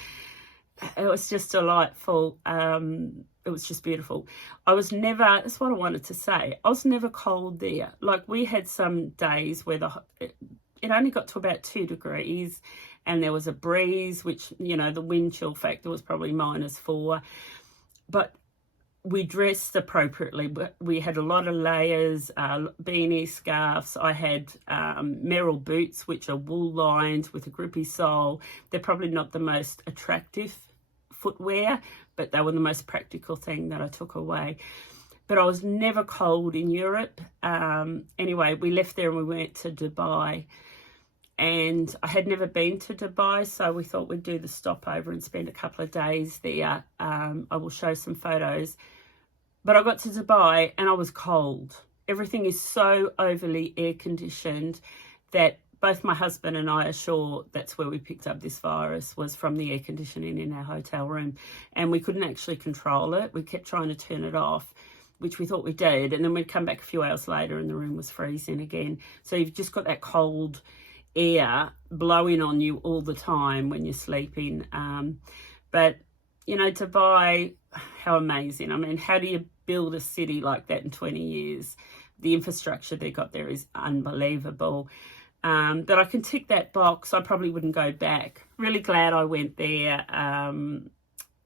it was just delightful. It was just beautiful. That's what I wanted to say. I was never cold there. Like, we had some days where it only got to about 2 degrees, and there was a breeze, which, you know, the wind chill factor was probably -4. But we dressed appropriately. We had a lot of layers, beanies, scarves. I had Merrill boots, which are wool lined with a grippy sole. They're probably not the most attractive footwear, but they were the most practical thing that I took away. But I was never cold in Europe. Anyway, we left there and we went to Dubai. And I had never been to Dubai, so we thought we'd do the stopover and spend a couple of days there. I will show some photos. But I got to Dubai and I was cold. Everything is so overly air-conditioned that both my husband and I are sure that's where we picked up this virus, was from the air conditioning in our hotel room. And we couldn't actually control it. We kept trying to turn it off, which we thought we did. And then we'd come back a few hours later and the room was freezing again. So you've just got that cold air blowing on you all the time when you're sleeping. But, you know, Dubai, how amazing. I mean, how do you build a city like that in 20 years? The infrastructure they got there is unbelievable. That I can tick that box. I probably wouldn't go back. Really glad I went there.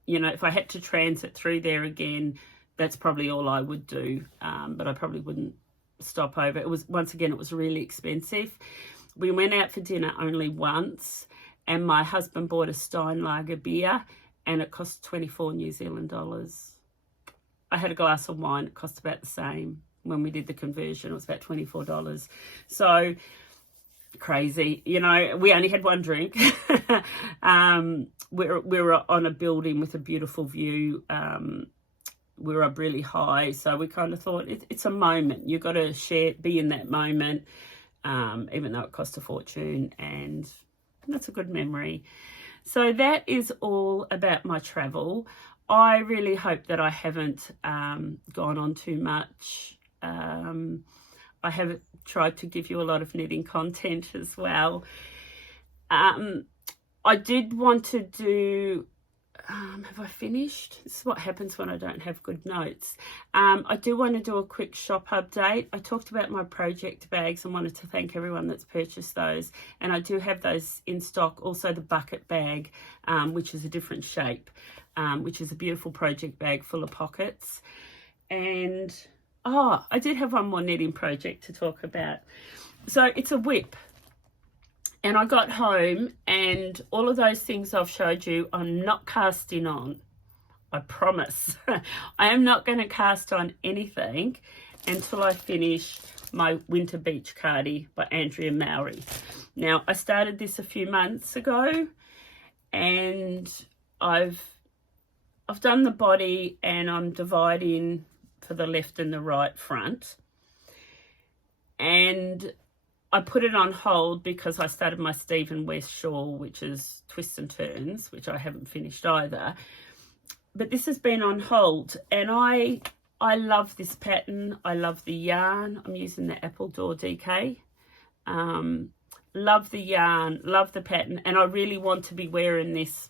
You know, if I had to transit through there again, that's probably all I would do. But I probably wouldn't stop over. It was, once again, it was really expensive. We went out for dinner only once, and my husband bought a Steinlager beer, and it cost 24 New Zealand dollars. I had a glass of wine. It cost about the same. When we did the conversion, it was about $24. So crazy. You know, we only had one drink. We were on a building with a beautiful view. We were up really high, so we kind of thought it's a moment. You've got to be in that moment, even though it cost a fortune, and that's a good memory. So that is all about my travel. I really hope that I haven't gone on too much. I have tried to give you a lot of knitting content as well. I did want to do, have I finished? This is what happens when I don't have good notes. I do want to do a quick shop update. I talked about my project bags and wanted to thank everyone that's purchased those. And I do have those in stock. Also the bucket bag, which is a different shape, which is a beautiful project bag full of pockets. And I did have one more knitting project to talk about. So it's a whip. And I got home and all of those things I've showed you, I'm not casting on. I promise. I am not going to cast on anything until I finish my Winter Beach Cardi by Andrea Mowry. Now, I started this a few months ago and I've done the body and I'm dividing for the left and the right front. And I put it on hold because I started my Stephen West shawl, which is Twists and Turns, which I haven't finished either. But this has been on hold, and I love this pattern. I love the yarn. I'm using the Appledore DK. Love the yarn, love the pattern, and I really want to be wearing this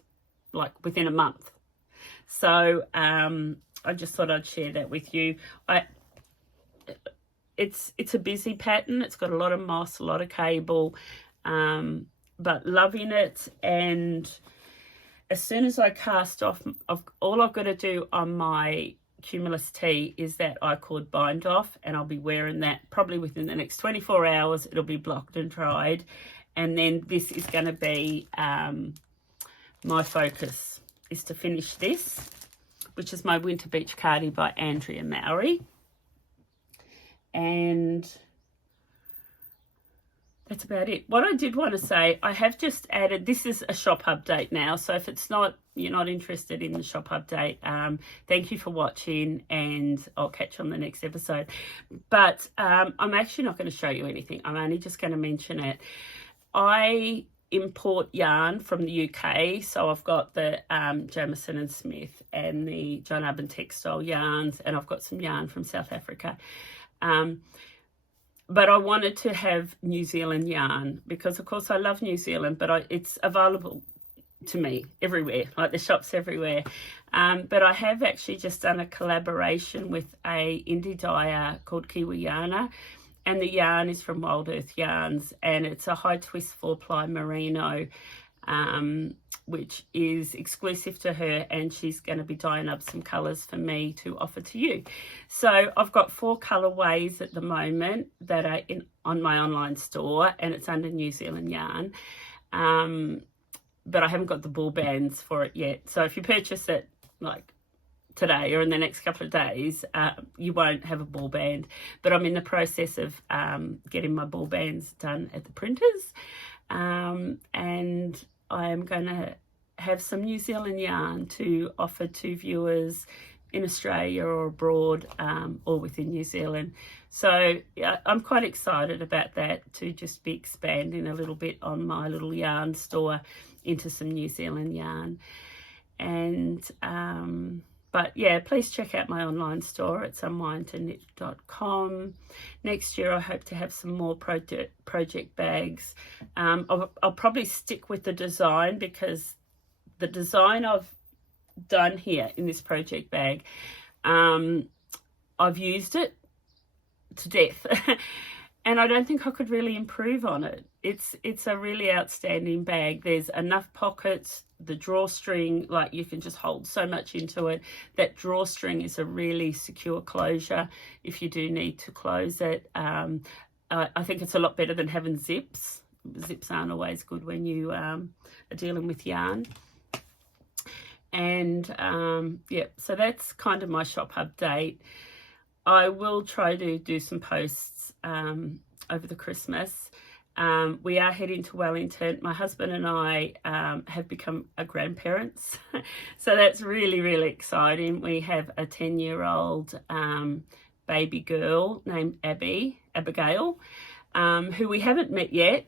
like within a month. So I just thought I'd share that with you. It's a busy pattern. It's got a lot of moss, a lot of cable, but loving it. And as soon as I cast off, all I've got to do on my Cumulus Tee is that I-cord bind off, and I'll be wearing that probably within the next 24 hours. It'll be blocked and dried. And then this is going to be my focus, is to finish this, which is my Winter Beach Cardi by Andrea Mowry. And that's about it. What I did want to say, I have just added, this is a shop update now, so if it's not, you're not interested in the shop update, thank you for watching, and I'll catch you on the next episode. But I'm actually not going to show you anything. I'm only just going to mention it. I import yarn from the UK, so I've got the Jamieson and Smith and the John Ubben textile yarns, and I've got some yarn from South Africa. But I wanted to have New Zealand yarn because, of course, I love New Zealand, but it's available to me everywhere, like the shops everywhere. But I have actually just done a collaboration with a indie dyer called Kiwiana, and the yarn is from Wild Earth Yarns, and it's a high twist 4-ply merino. which is exclusive to her, and she's going to be dyeing up some colours for me to offer to you. So I've got 4 colourways at the moment that are on my online store, and it's under New Zealand Yarn. But I haven't got the ball bands for it yet. So if you purchase it like today or in the next couple of days, you won't have a ball band. But I'm in the process of getting my ball bands done at the printers. And I'm going to have some New Zealand yarn to offer to viewers in Australia or abroad, or within New Zealand. So yeah, I'm quite excited about that, to just be expanding a little bit on my little yarn store into some New Zealand yarn. And but yeah, please check out my online store. It's unwindtoknit.com. Next year I hope to have some more project bags. I'll probably stick with the design, because the design I've done here in this project bag, I've used it to death. And I don't think I could really improve on it. It's a really outstanding bag. There's enough pockets. The drawstring, like, you can just hold so much into it. That drawstring is a really secure closure if you do need to close it. I think it's a lot better than having zips. Zips aren't always good when you are dealing with yarn. And yeah, so that's kind of my shop update. I will try to do some posts over the Christmas. We are heading to Wellington. My husband and I have become grandparents. So that's really, really exciting. We have a 10-year-old baby girl named Abigail, who we haven't met yet.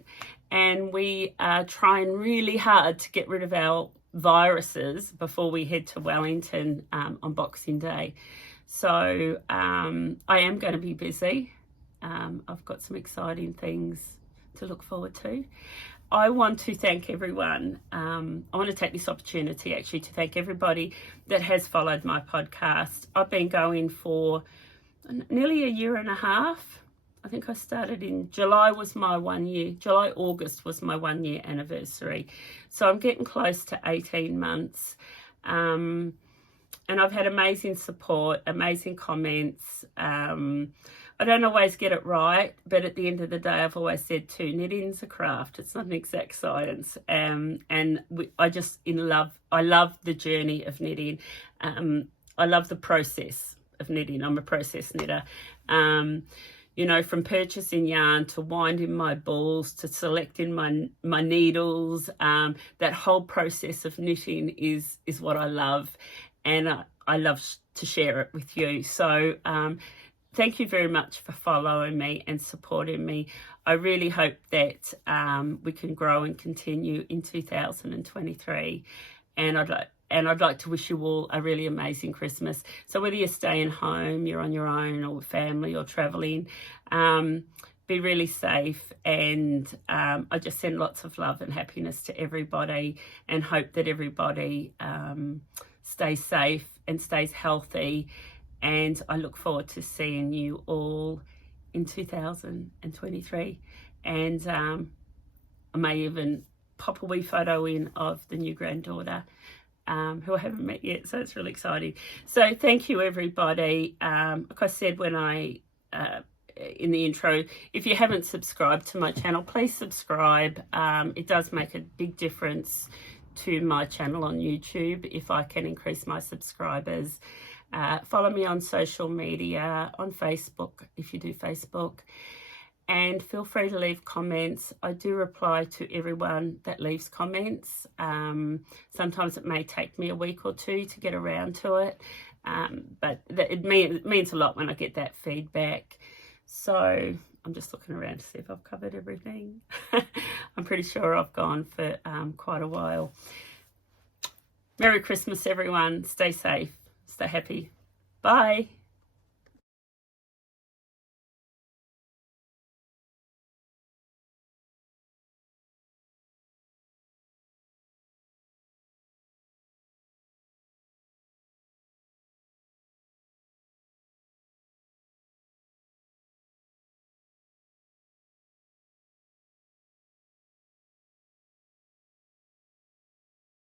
And we are trying really hard to get rid of our viruses before we head to Wellington on Boxing Day. So I am going to be busy. I've got some exciting things to look forward to. I want to thank everyone. I want to take this opportunity actually to thank everybody that has followed my podcast. I've been going for nearly a year and a half. I think I started in July was my 1 year. August was my 1 year anniversary. So I'm getting close to 18 months. And I've had amazing support, amazing comments. I don't always get it right, but at the end of the day, I've always said too, knitting's a craft. It's not an exact science. And I love the journey of knitting. I love the process of knitting. I'm a process knitter. You know, from purchasing yarn to winding my balls to selecting my needles, that whole process of knitting is what I love, and I love to share it with you. So thank you very much for following me and supporting me. I really hope that we can grow and continue in 2023, and I'd like to wish you all a really amazing Christmas. So whether you're staying home, you're on your own, or with family, or traveling, be really safe. And I just send lots of love and happiness to everybody, and hope that everybody stays safe and stays healthy. And I look forward to seeing you all in 2023. And I may even pop a wee photo in of the new granddaughter, who I haven't met yet, so it's really exciting. So thank you, everybody. Like I said when in the intro, if you haven't subscribed to my channel, please subscribe. It does make a big difference to my channel on YouTube if I can increase my subscribers. Follow me on social media, on Facebook if you do Facebook. And feel free to leave comments. I do reply to everyone that leaves comments. Sometimes it may take me a week or two to get around to it. But it means a lot when I get that feedback. So I'm just looking around to see if I've covered everything. I'm pretty sure I've gone for quite a while. Merry Christmas, everyone. Stay safe. Stay happy. Bye.